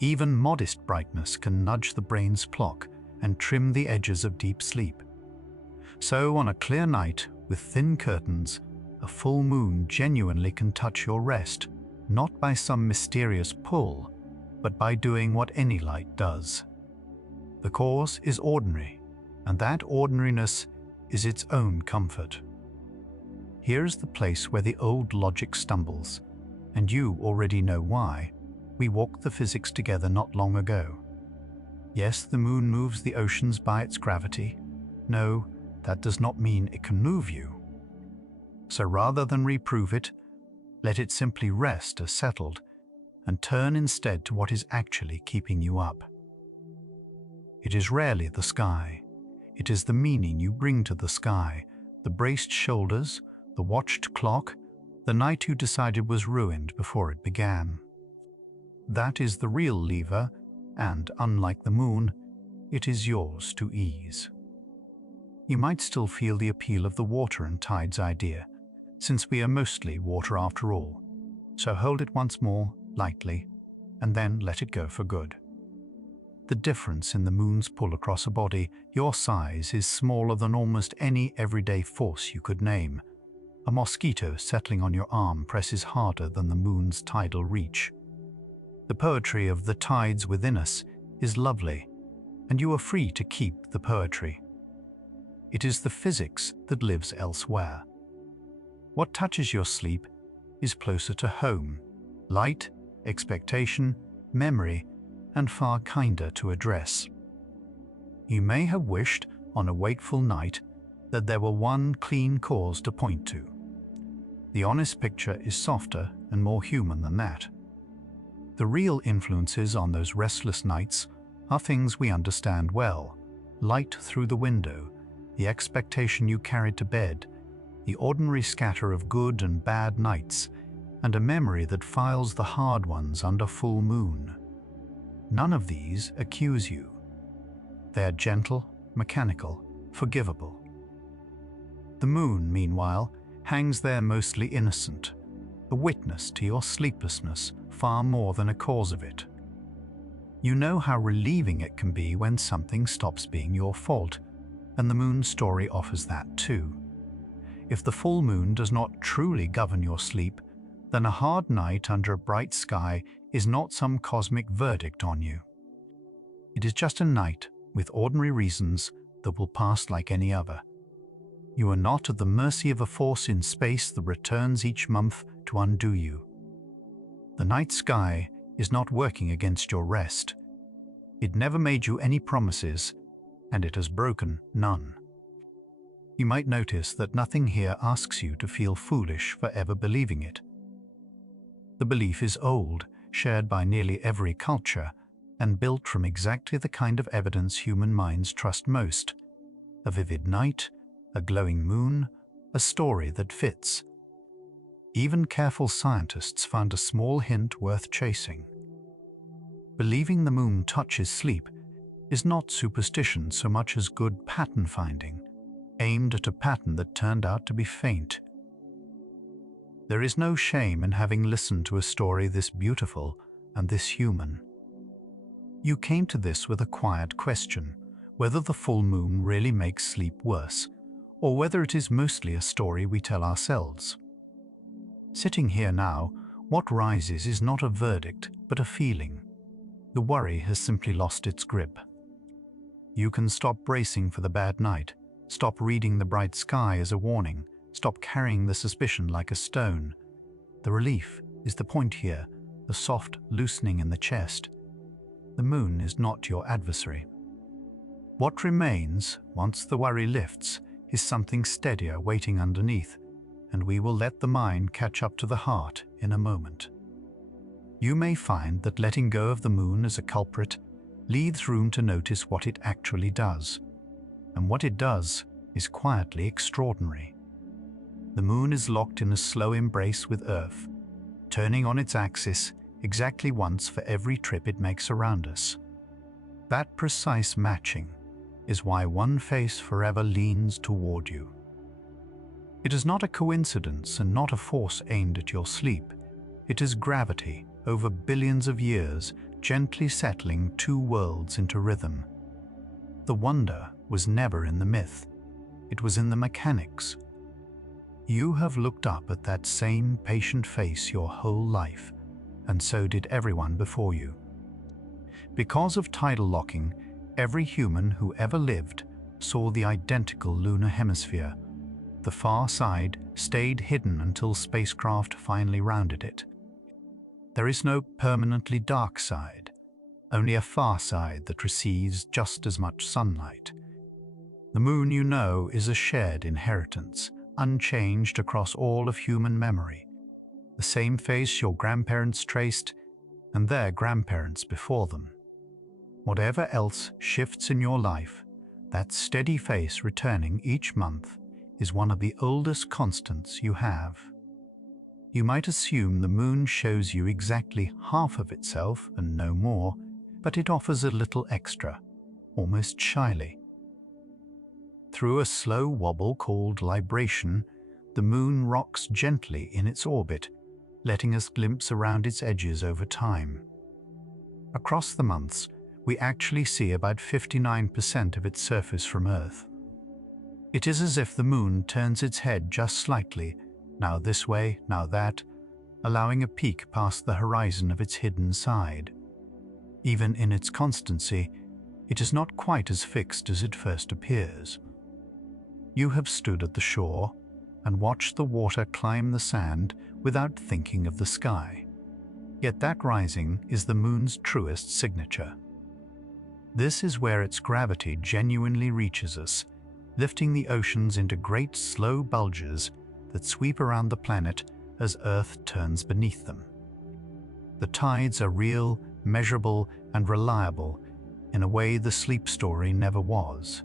Even modest brightness can nudge the brain's clock and trim the edges of deep sleep. So on a clear night with thin curtains, a full moon genuinely can touch your rest, not by some mysterious pull, but by doing what any light does. The cause is ordinary, and that ordinariness is its own comfort. Here's the place where the old logic stumbles, and you already know why. We walked the physics together not long ago. Yes, the moon moves the oceans by its gravity. No, that does not mean it can move you. So rather than reprove it, let it simply rest as settled, and turn instead to what is actually keeping you up. It is rarely the sky. It is the meaning you bring to the sky, the braced shoulders, the watched clock, the night you decided was ruined before it began. That is the real lever, and unlike the moon, it is yours to ease. You might still feel the appeal of the water and tides idea, since we are mostly water after all, so hold it once more, lightly, and then let it go for good. The difference in the moon's pull across a body your size is smaller than almost any everyday force you could name. A mosquito settling on your arm presses harder than the moon's tidal reach. The poetry of the tides within us is lovely, and you are free to keep the poetry. It is the physics that lives elsewhere. What touches your sleep is closer to home, light, expectation, memory, and far kinder to address. You may have wished on a wakeful night that there were one clean cause to point to. The honest picture is softer and more human than that. The real influences on those restless nights are things we understand well: light through the window, the expectation you carried to bed, the ordinary scatter of good and bad nights, and a memory that files the hard ones under full moon. None of these accuse you. They are gentle, mechanical, forgivable. The moon, meanwhile, hangs there mostly innocent, a witness to your sleeplessness far more than a cause of it. You know how relieving it can be when something stops being your fault, and the moon story offers that too. If the full moon does not truly govern your sleep, then a hard night under a bright sky is not some cosmic verdict on you. It is just a night with ordinary reasons that will pass like any other. You are not at the mercy of a force in space that returns each month to undo you. The night sky is not working against your rest. It never made you any promises, and it has broken none. You might notice that nothing here asks you to feel foolish for ever believing it. The belief is old, shared by nearly every culture, and built from exactly the kind of evidence human minds trust most: a vivid night, a glowing moon, a story that fits. Even careful scientists found a small hint worth chasing. Believing the moon touches sleep is not superstition so much as good pattern finding, aimed at a pattern that turned out to be faint. There is no shame in having listened to a story this beautiful and this human. You came to this with a quiet question, whether the full moon really makes sleep worse, or whether it is mostly a story we tell ourselves. Sitting here now, what rises is not a verdict, but a feeling. The worry has simply lost its grip. You can stop bracing for the bad night, stop reading the bright sky as a warning, stop carrying the suspicion like a stone. The relief is the point here, the soft loosening in the chest. The moon is not your adversary. What remains, once the worry lifts, is something steadier waiting underneath, and we will let the mind catch up to the heart in a moment. You may find that letting go of the moon as a culprit leaves room to notice what it actually does. And what it does is quietly extraordinary. The moon is locked in a slow embrace with Earth, turning on its axis exactly once for every trip it makes around us. That precise matching is why one face forever leans toward you. It is not a coincidence and not a force aimed at your sleep. It is gravity over billions of years gently settling two worlds into rhythm. The wonder was never in the myth. It was in the mechanics. You have looked up at that same patient face your whole life, and so did everyone before you. Because of tidal locking, every human who ever lived saw the identical lunar hemisphere. The far side stayed hidden until spacecraft finally rounded it. There is no permanently dark side, only a far side that receives just as much sunlight. The moon, you know, is a shared inheritance, unchanged across all of human memory. The same face your grandparents traced, and their grandparents before them. Whatever else shifts in your life, that steady face returning each month is one of the oldest constants you have. You might assume the moon shows you exactly half of itself and no more, but it offers a little extra, almost shyly. Through a slow wobble called libration, the moon rocks gently in its orbit, letting us glimpse around its edges over time. Across the months, we actually see about 59% of its surface from Earth. It is as if the moon turns its head just slightly, now this way, now that, allowing a peek past the horizon of its hidden side. Even in its constancy, it is not quite as fixed as it first appears. You have stood at the shore and watched the water climb the sand without thinking of the sky. Yet that rising is the moon's truest signature. This is where its gravity genuinely reaches us, lifting the oceans into great slow bulges that sweep around the planet as Earth turns beneath them. The tides are real, measurable, and reliable in a way the sleep story never was.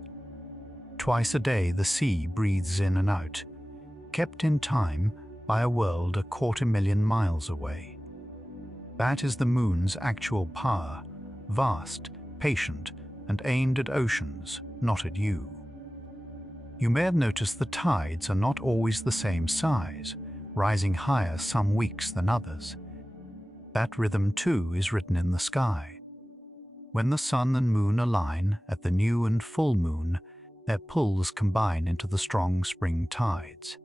Twice a day the sea breathes in and out, kept in time by a world 250,000 miles away. That is the moon's actual power, vast, patient, and aimed at oceans, not at you. You may have noticed the tides are not always the same size, rising higher some weeks than others. That rhythm too is written in the sky. When the sun and moon align at the new and full moon, their pulls combine into the strong spring tides.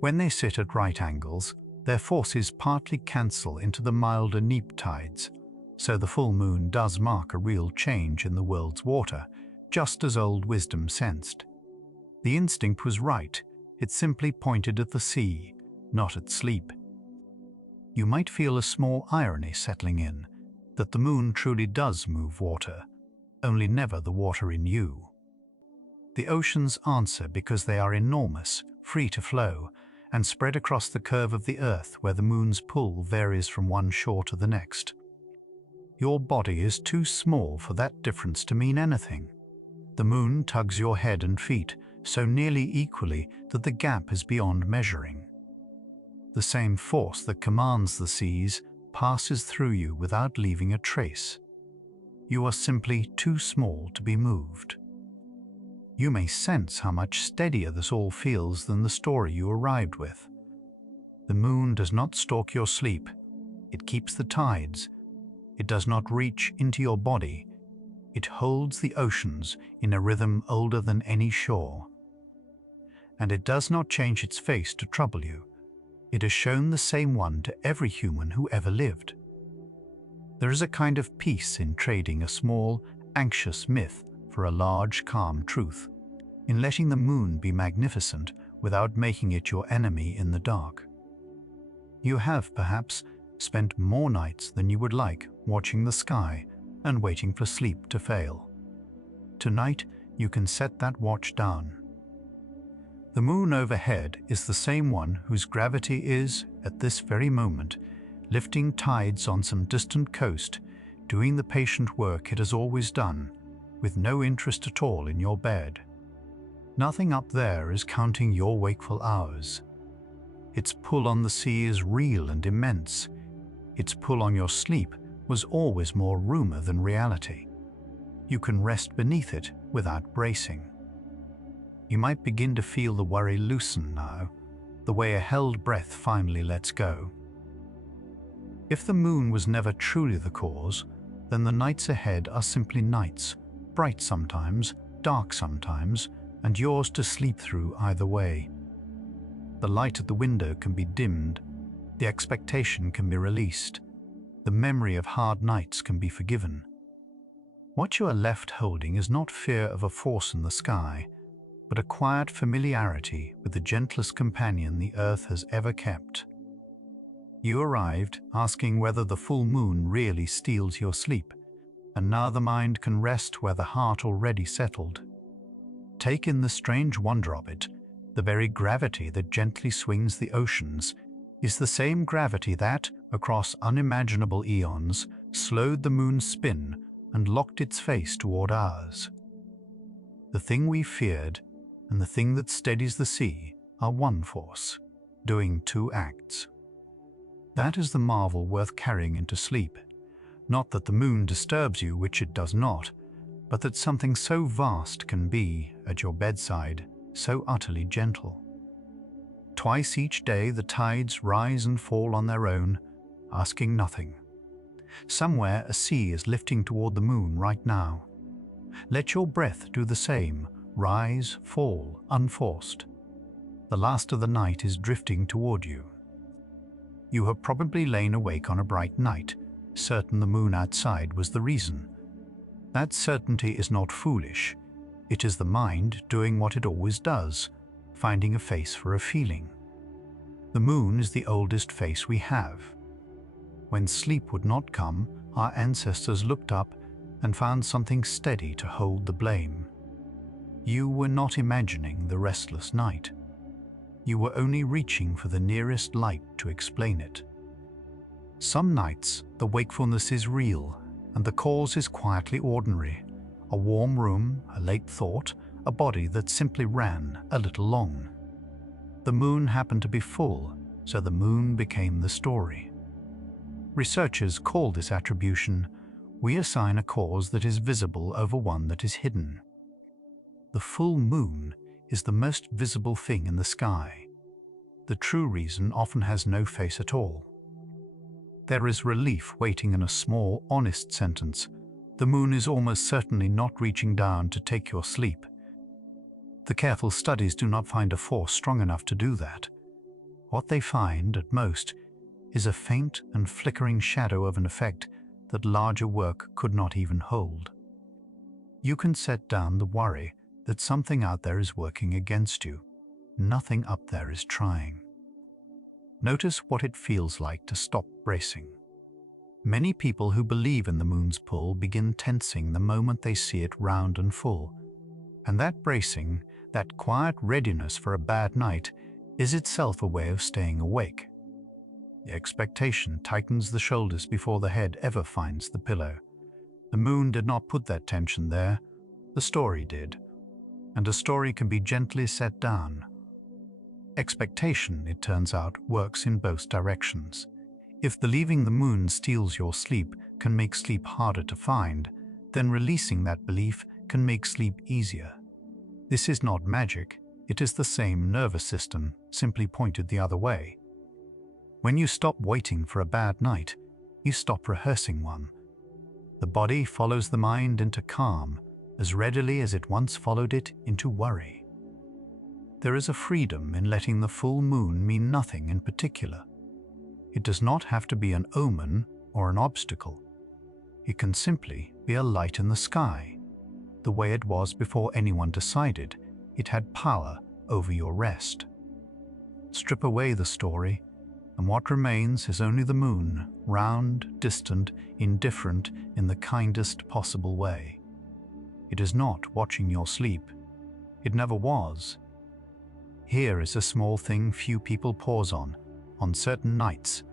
When they sit at right angles, their forces partly cancel into the milder neap tides, So the full moon does mark a real change in the world's water, just as old wisdom sensed. The instinct was right. It simply pointed at the sea, not at sleep. You might feel a small irony settling in, that the moon truly does move water, only never the water in you. The oceans answer because they are enormous, free to flow, and spread across the curve of the earth where the moon's pull varies from one shore to the next. Your body is too small for that difference to mean anything. The moon tugs your head and feet so nearly equally that the gap is beyond measuring. The same force that commands the seas passes through you without leaving a trace. You are simply too small to be moved. You may sense how much steadier this all feels than the story you arrived with. The moon does not stalk your sleep. It keeps the tides. It does not reach into your body. It holds the oceans in a rhythm older than any shore. And it does not change its face to trouble you. It has shown the same one to every human who ever lived. There is a kind of peace in trading a small, anxious myth for a large, calm truth, in letting the moon be magnificent without making it your enemy in the dark. You have, perhaps, spent more nights than you would like watching the sky and waiting for sleep to fail. Tonight, you can set that watch down. The moon overhead is the same one whose gravity is, at this very moment, lifting tides on some distant coast, doing the patient work it has always done, with no interest at all in your bed. Nothing up there is counting your wakeful hours. Its pull on the sea is real and immense. Its pull on your sleep was always more rumor than reality. You can rest beneath it without bracing. You might begin to feel the worry loosen now, the way a held breath finally lets go. If the moon was never truly the cause, then the nights ahead are simply nights, bright sometimes, dark sometimes, and yours to sleep through either way. The light at the window can be dimmed, the expectation can be released, the memory of hard nights can be forgiven. What you are left holding is not fear of a force in the sky, but a quiet familiarity with the gentlest companion the earth has ever kept. You arrived asking whether the full moon really steals your sleep, and now the mind can rest where the heart already settled. Take in the strange wonder of it. The very gravity that gently swings the oceans is the same gravity that, across unimaginable eons, slowed the moon's spin and locked its face toward ours. The thing we feared and the thing that steadies the sea are one force, doing two acts. That is the marvel worth carrying into sleep. Not that the moon disturbs you, which it does not, but that something so vast can be, at your bedside, so utterly gentle. Twice each day the tides rise and fall on their own, asking nothing. Somewhere a sea is lifting toward the moon right now. Let your breath do the same, rise, fall, unforced. The last of the night is drifting toward you. You have probably lain awake on a bright night, certain the moon outside was the reason. That certainty is not foolish. It is the mind doing what it always does, finding a face for a feeling. The moon is the oldest face we have. When sleep would not come, our ancestors looked up and found something steady to hold the blame. You were not imagining the restless night. You were only reaching for the nearest light to explain it. Some nights, the wakefulness is real, and the cause is quietly ordinary. A warm room, a late thought, a body that simply ran a little long. The moon happened to be full, so the moon became the story. Researchers call this attribution, we assign a cause that is visible over one that is hidden. The full moon is the most visible thing in the sky. The true reason often has no face at all. There is relief waiting in a small, honest sentence. The moon is almost certainly not reaching down to take your sleep. The careful studies do not find a force strong enough to do that. What they find, at most, is a faint and flickering shadow of an effect that larger work could not even hold. You can set down the worry that something out there is working against you. Nothing up there is trying. Notice what it feels like to stop bracing. Many people who believe in the moon's pull begin tensing the moment they see it round and full. And that bracing, that quiet readiness for a bad night, is itself a way of staying awake. The expectation tightens the shoulders before the head ever finds the pillow. The moon did not put that tension there, the story did. And a story can be gently set down. Expectation, it turns out, works in both directions. If believing the moon steals your sleep can make sleep harder to find, then releasing that belief can make sleep easier. This is not magic, it is the same nervous system, simply pointed the other way. When you stop waiting for a bad night, you stop rehearsing one. The body follows the mind into calm as readily as it once followed it into worry. There is a freedom in letting the full moon mean nothing in particular. It does not have to be an omen or an obstacle. It can simply be a light in the sky, the way it was before anyone decided it had power over your rest. Strip away the story, and what remains is only the moon, round, distant, indifferent in the kindest possible way. It is not watching your sleep. It never was. Here is a small thing few people pause on. On certain nights,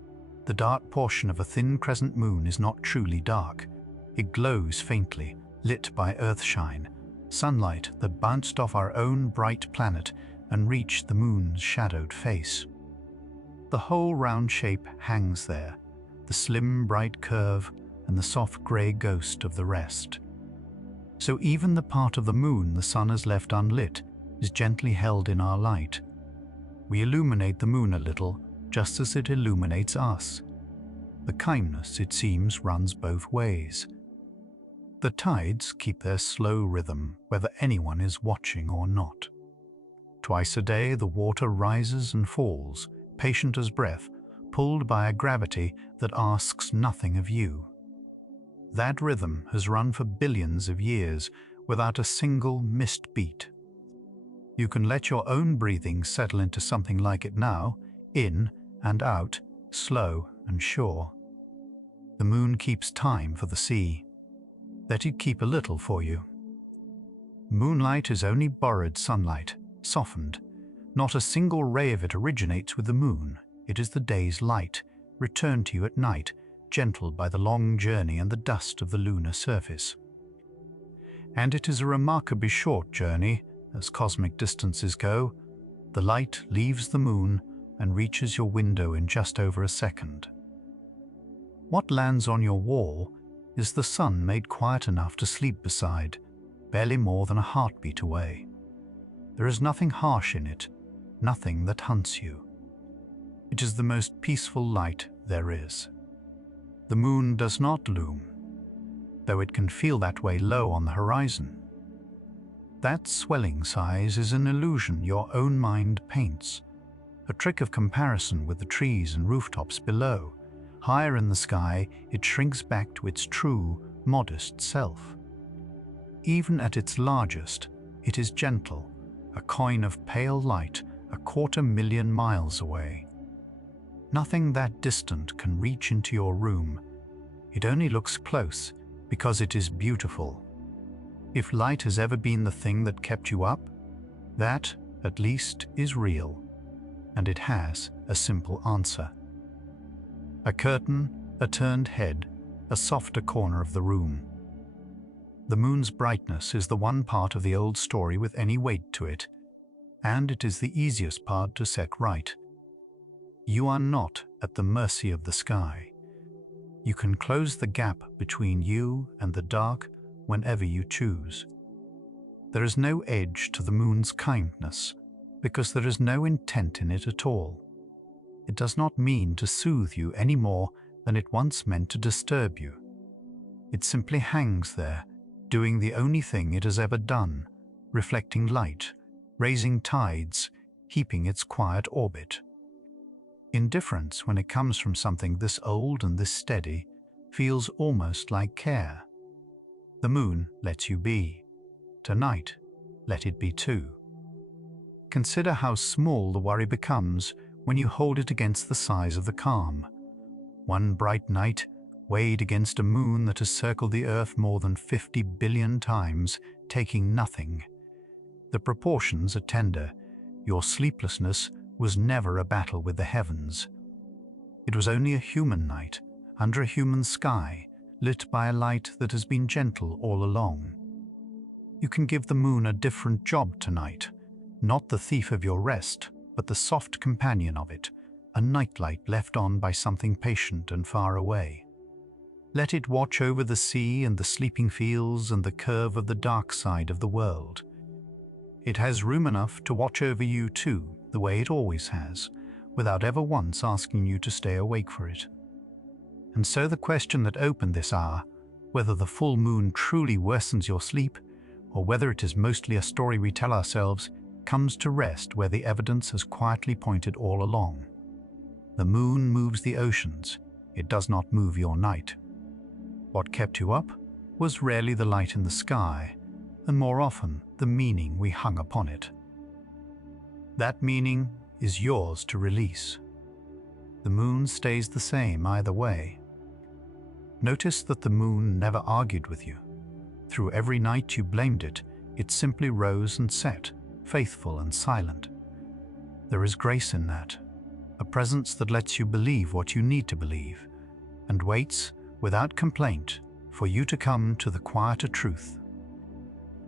the dark portion of a thin crescent moon is not truly dark. It glows faintly, lit by earthshine, sunlight that bounced off our own bright planet and reached the moon's shadowed face. The whole round shape hangs there, the slim bright curve and the soft grey ghost of the rest. So even the part of the moon the sun has left unlit is gently held in our light. We illuminate the moon a little, just as it illuminates us. The kindness, it seems, runs both ways. The tides keep their slow rhythm, whether anyone is watching or not. Twice a day the water rises and falls, patient as breath, pulled by a gravity that asks nothing of you. That rhythm has run for billions of years without a single missed beat. You can let your own breathing settle into something like it now, in and out, slow and sure. The moon keeps time for the sea. Let it keep a little for you. Moonlight is only borrowed sunlight, softened. Not a single ray of it originates with the moon. It is the day's light, returned to you at night, gentled by the long journey and the dust of the lunar surface. And it is a remarkably short journey, as cosmic distances go. The light leaves the moon and reaches your window in just over a second. What lands on your wall is the sun made quiet enough to sleep beside, barely more than a heartbeat away. There is nothing harsh in it, nothing that hunts you. It is the most peaceful light there is. The moon does not loom, though it can feel that way low on the horizon. That swelling size is an illusion your own mind paints, a trick of comparison with the trees and rooftops below. Higher in the sky, it shrinks back to its true, modest self. Even at its largest, it is gentle, a coin of pale light 250,000 miles away. Nothing that distant can reach into your room. It only looks close because it is beautiful. If light has ever been the thing that kept you up, that, at least, is real, and it has a simple answer. A curtain, a turned head, a softer corner of the room. The moon's brightness is the one part of the old story with any weight to it, and it is the easiest part to set right. You are not at the mercy of the sky. You can close the gap between you and the dark whenever you choose. There is no edge to the moon's kindness, because there is no intent in it at all. It does not mean to soothe you any more than it once meant to disturb you. It simply hangs there, doing the only thing it has ever done, reflecting light, raising tides, heaping its quiet orbit. Indifference, when it comes from something this old and this steady, feels almost like care. The moon lets you be. Tonight, let it be too. Consider how small the worry becomes when you hold it against the size of the calm. One bright night, weighed against a moon that has circled the Earth more than 50 billion times, taking nothing. The proportions are tender. Your sleeplessness was never a battle with the heavens. It was only a human night, under a human sky, lit by a light that has been gentle all along. You can give the moon a different job tonight, not the thief of your rest, but the soft companion of it, a nightlight left on by something patient and far away. Let it watch over the sea and the sleeping fields and the curve of the dark side of the world. It has room enough to watch over you too, the way it always has, without ever once asking you to stay awake for it. And so the question that opened this hour, whether the full moon truly worsens your sleep, or whether it is mostly a story we tell ourselves, comes to rest where the evidence has quietly pointed all along. The moon moves the oceans. It does not move your night. What kept you up was rarely the light in the sky, and more often the meaning we hung upon it. That meaning is yours to release. The moon stays the same either way. Notice that the moon never argued with you. Through every night you blamed it, it simply rose and set, faithful and silent. There is grace in that, a presence that lets you believe what you need to believe, and waits, without complaint, for you to come to the quieter truth.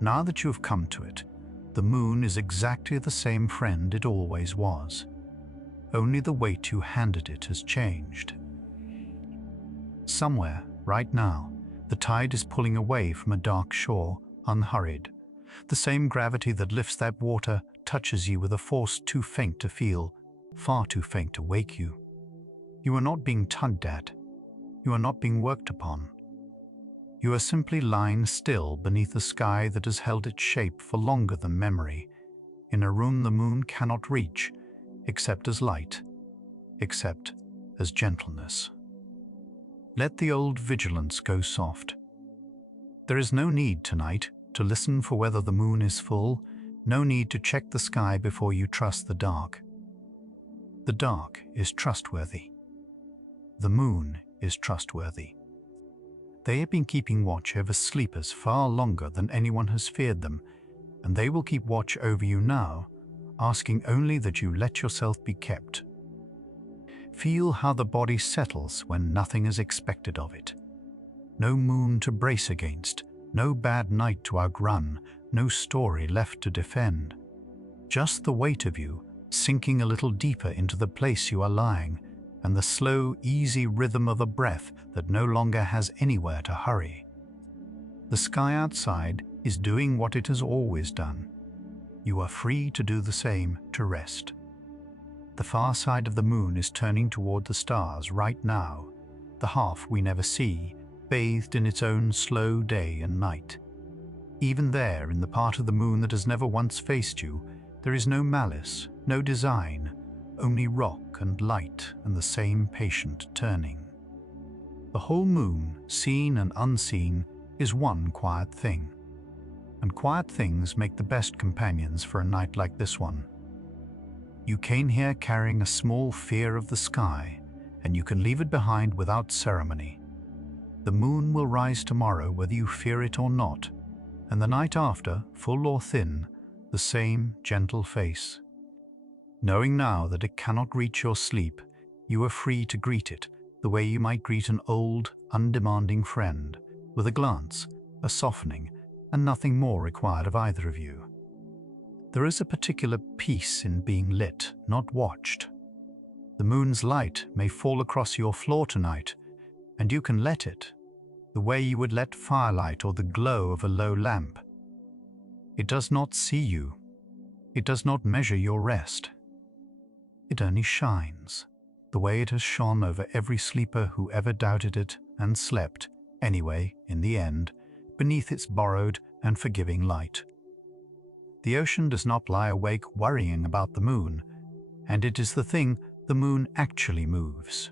Now that you have come to it, the moon is exactly the same friend it always was. Only the weight you handed it has changed. Somewhere, right now, the tide is pulling away from a dark shore, unhurried. The same gravity that lifts that water touches you with a force too faint to feel, far too faint to wake you. You are not being tugged at. You are not being worked upon. You are simply lying still beneath a sky that has held its shape for longer than memory, in a room the moon cannot reach, except as light, except as gentleness. Let the old vigilance go soft. There is no need tonight to listen for whether the moon is full, no need to check the sky before you trust the dark. The dark is trustworthy. The moon is trustworthy. They have been keeping watch over sleepers far longer than anyone has feared them, and they will keep watch over you now, asking only that you let yourself be kept. Feel how the body settles when nothing is expected of it. No moon to brace against, no bad night to outrun, no story left to defend. Just the weight of you, sinking a little deeper into the place you are lying, and the slow, easy rhythm of a breath that no longer has anywhere to hurry. The sky outside is doing what it has always done. You are free to do the same, to rest. The far side of the moon is turning toward the stars right now, the half we never see, bathed in its own slow day and night. Even there, in the part of the moon that has never once faced you, there is no malice, no design, only rock and light and the same patient turning. The whole moon, seen and unseen, is one quiet thing. And quiet things make the best companions for a night like this one. You came here carrying a small fear of the sky, and you can leave it behind without ceremony. The moon will rise tomorrow whether you fear it or not, and the night after, full or thin, the same gentle face. Knowing now that it cannot reach your sleep, you are free to greet it the way you might greet an old, undemanding friend, with a glance, a softening, and nothing more required of either of you. There is a particular peace in being lit, not watched. The moon's light may fall across your floor tonight, and you can let it, the way you would let firelight or the glow of a low lamp. It does not see you. It does not measure your rest. It only shines, the way it has shone over every sleeper who ever doubted it and slept, anyway, in the end, beneath its borrowed and forgiving light. The ocean does not lie awake worrying about the moon, and it is the thing the moon actually moves.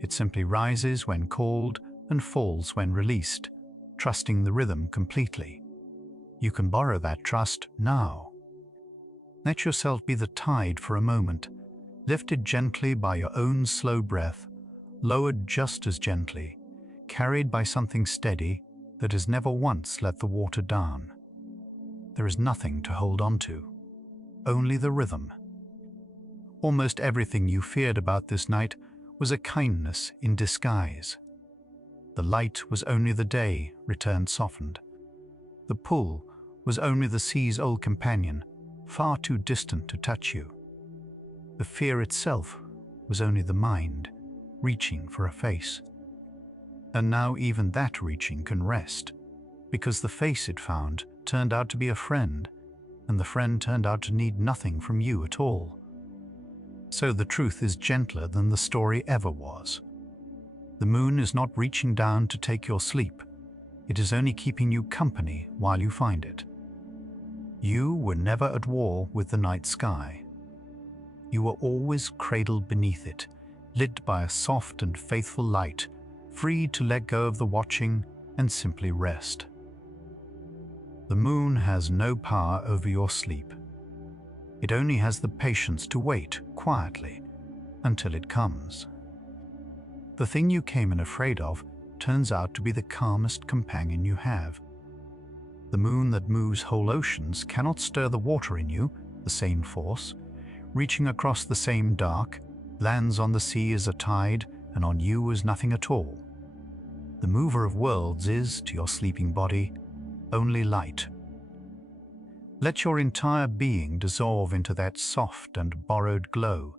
It simply rises when called and falls when released, trusting the rhythm completely. You can borrow that trust now. Let yourself be the tide for a moment, lifted gently by your own slow breath, lowered just as gently, carried by something steady that has never once let the water down. There is nothing to hold on to, only the rhythm. Almost everything you feared about this night was a kindness in disguise. The light was only the day returned softened. The pull was only the sea's old companion, far too distant to touch you. The fear itself was only the mind, reaching for a face. And now even that reaching can rest, because the face it found turned out to be a friend, and the friend turned out to need nothing from you at all. So the truth is gentler than the story ever was. The moon is not reaching down to take your sleep. It is only keeping you company while you find it. You were never at war with the night sky. You were always cradled beneath it, lit by a soft and faithful light, free to let go of the watching and simply rest. The moon has no power over your sleep. It only has the patience to wait quietly until it comes. The thing you came in afraid of turns out to be the calmest companion you have. The moon that moves whole oceans cannot stir the water in you, the same force, reaching across the same dark, lands on the sea as a tide and on you as nothing at all. The mover of worlds is, to your sleeping body, only light. Let your entire being dissolve into that soft and borrowed glow.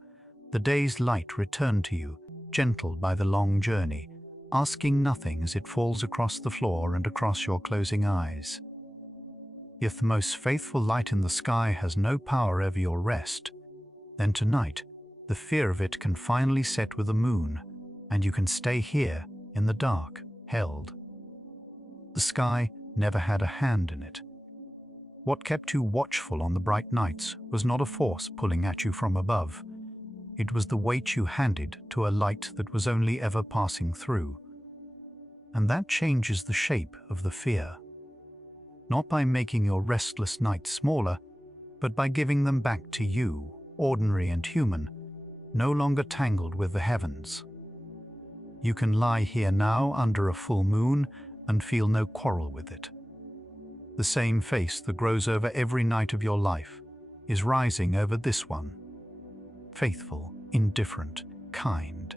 The day's light return to you, gentled by the long journey, asking nothing as it falls across the floor and across your closing eyes. If the most faithful light in the sky has no power over your rest, then tonight the fear of it can finally set with the moon, and you can stay here in the dark, held. The sky never had a hand in it. What kept you watchful on the bright nights was not a force pulling at you from above. It was the weight you handed to a light that was only ever passing through. And that changes the shape of the fear. Not by making your restless nights smaller, but by giving them back to you, ordinary and human, no longer tangled with the heavens. You can lie here now under a full moon and feel no quarrel with it. The same face that grows over every night of your life is rising over this one. Faithful, indifferent, kind.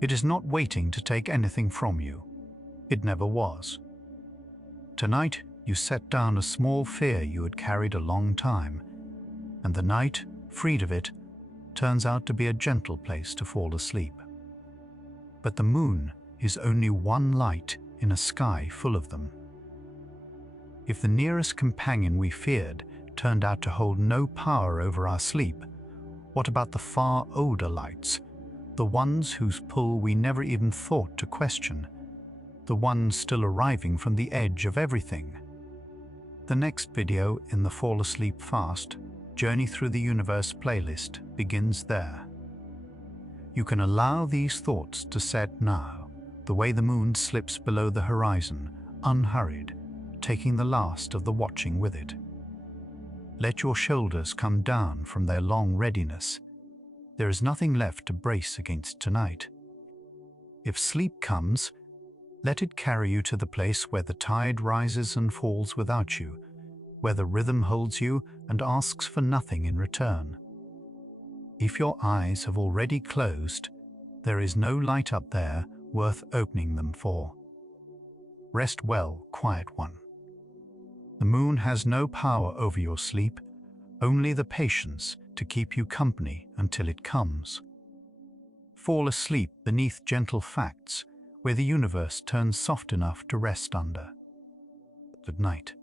It is not waiting to take anything from you. It never was. Tonight, you set down a small fear you had carried a long time, and the night, freed of it, turns out to be a gentle place to fall asleep. But the moon is only one light in a sky full of them. If the nearest companion we feared turned out to hold no power over our sleep, what about the far older lights, the ones whose pull we never even thought to question, the ones still arriving from the edge of everything? The next video in the Fall Asleep Fast, Journey Through the Universe playlist begins there. You can allow these thoughts to set now, the way the moon slips below the horizon, unhurried, taking the last of the watching with it. Let your shoulders come down from their long readiness. There is nothing left to brace against tonight. If sleep comes, let it carry you to the place where the tide rises and falls without you, where the rhythm holds you and asks for nothing in return. If your eyes have already closed, there is no light up there worth opening them for. Rest well, quiet one. The moon has no power over your sleep, only the patience to keep you company until it comes. Fall asleep beneath gentle facts, where the universe turns soft enough to rest under. Good night.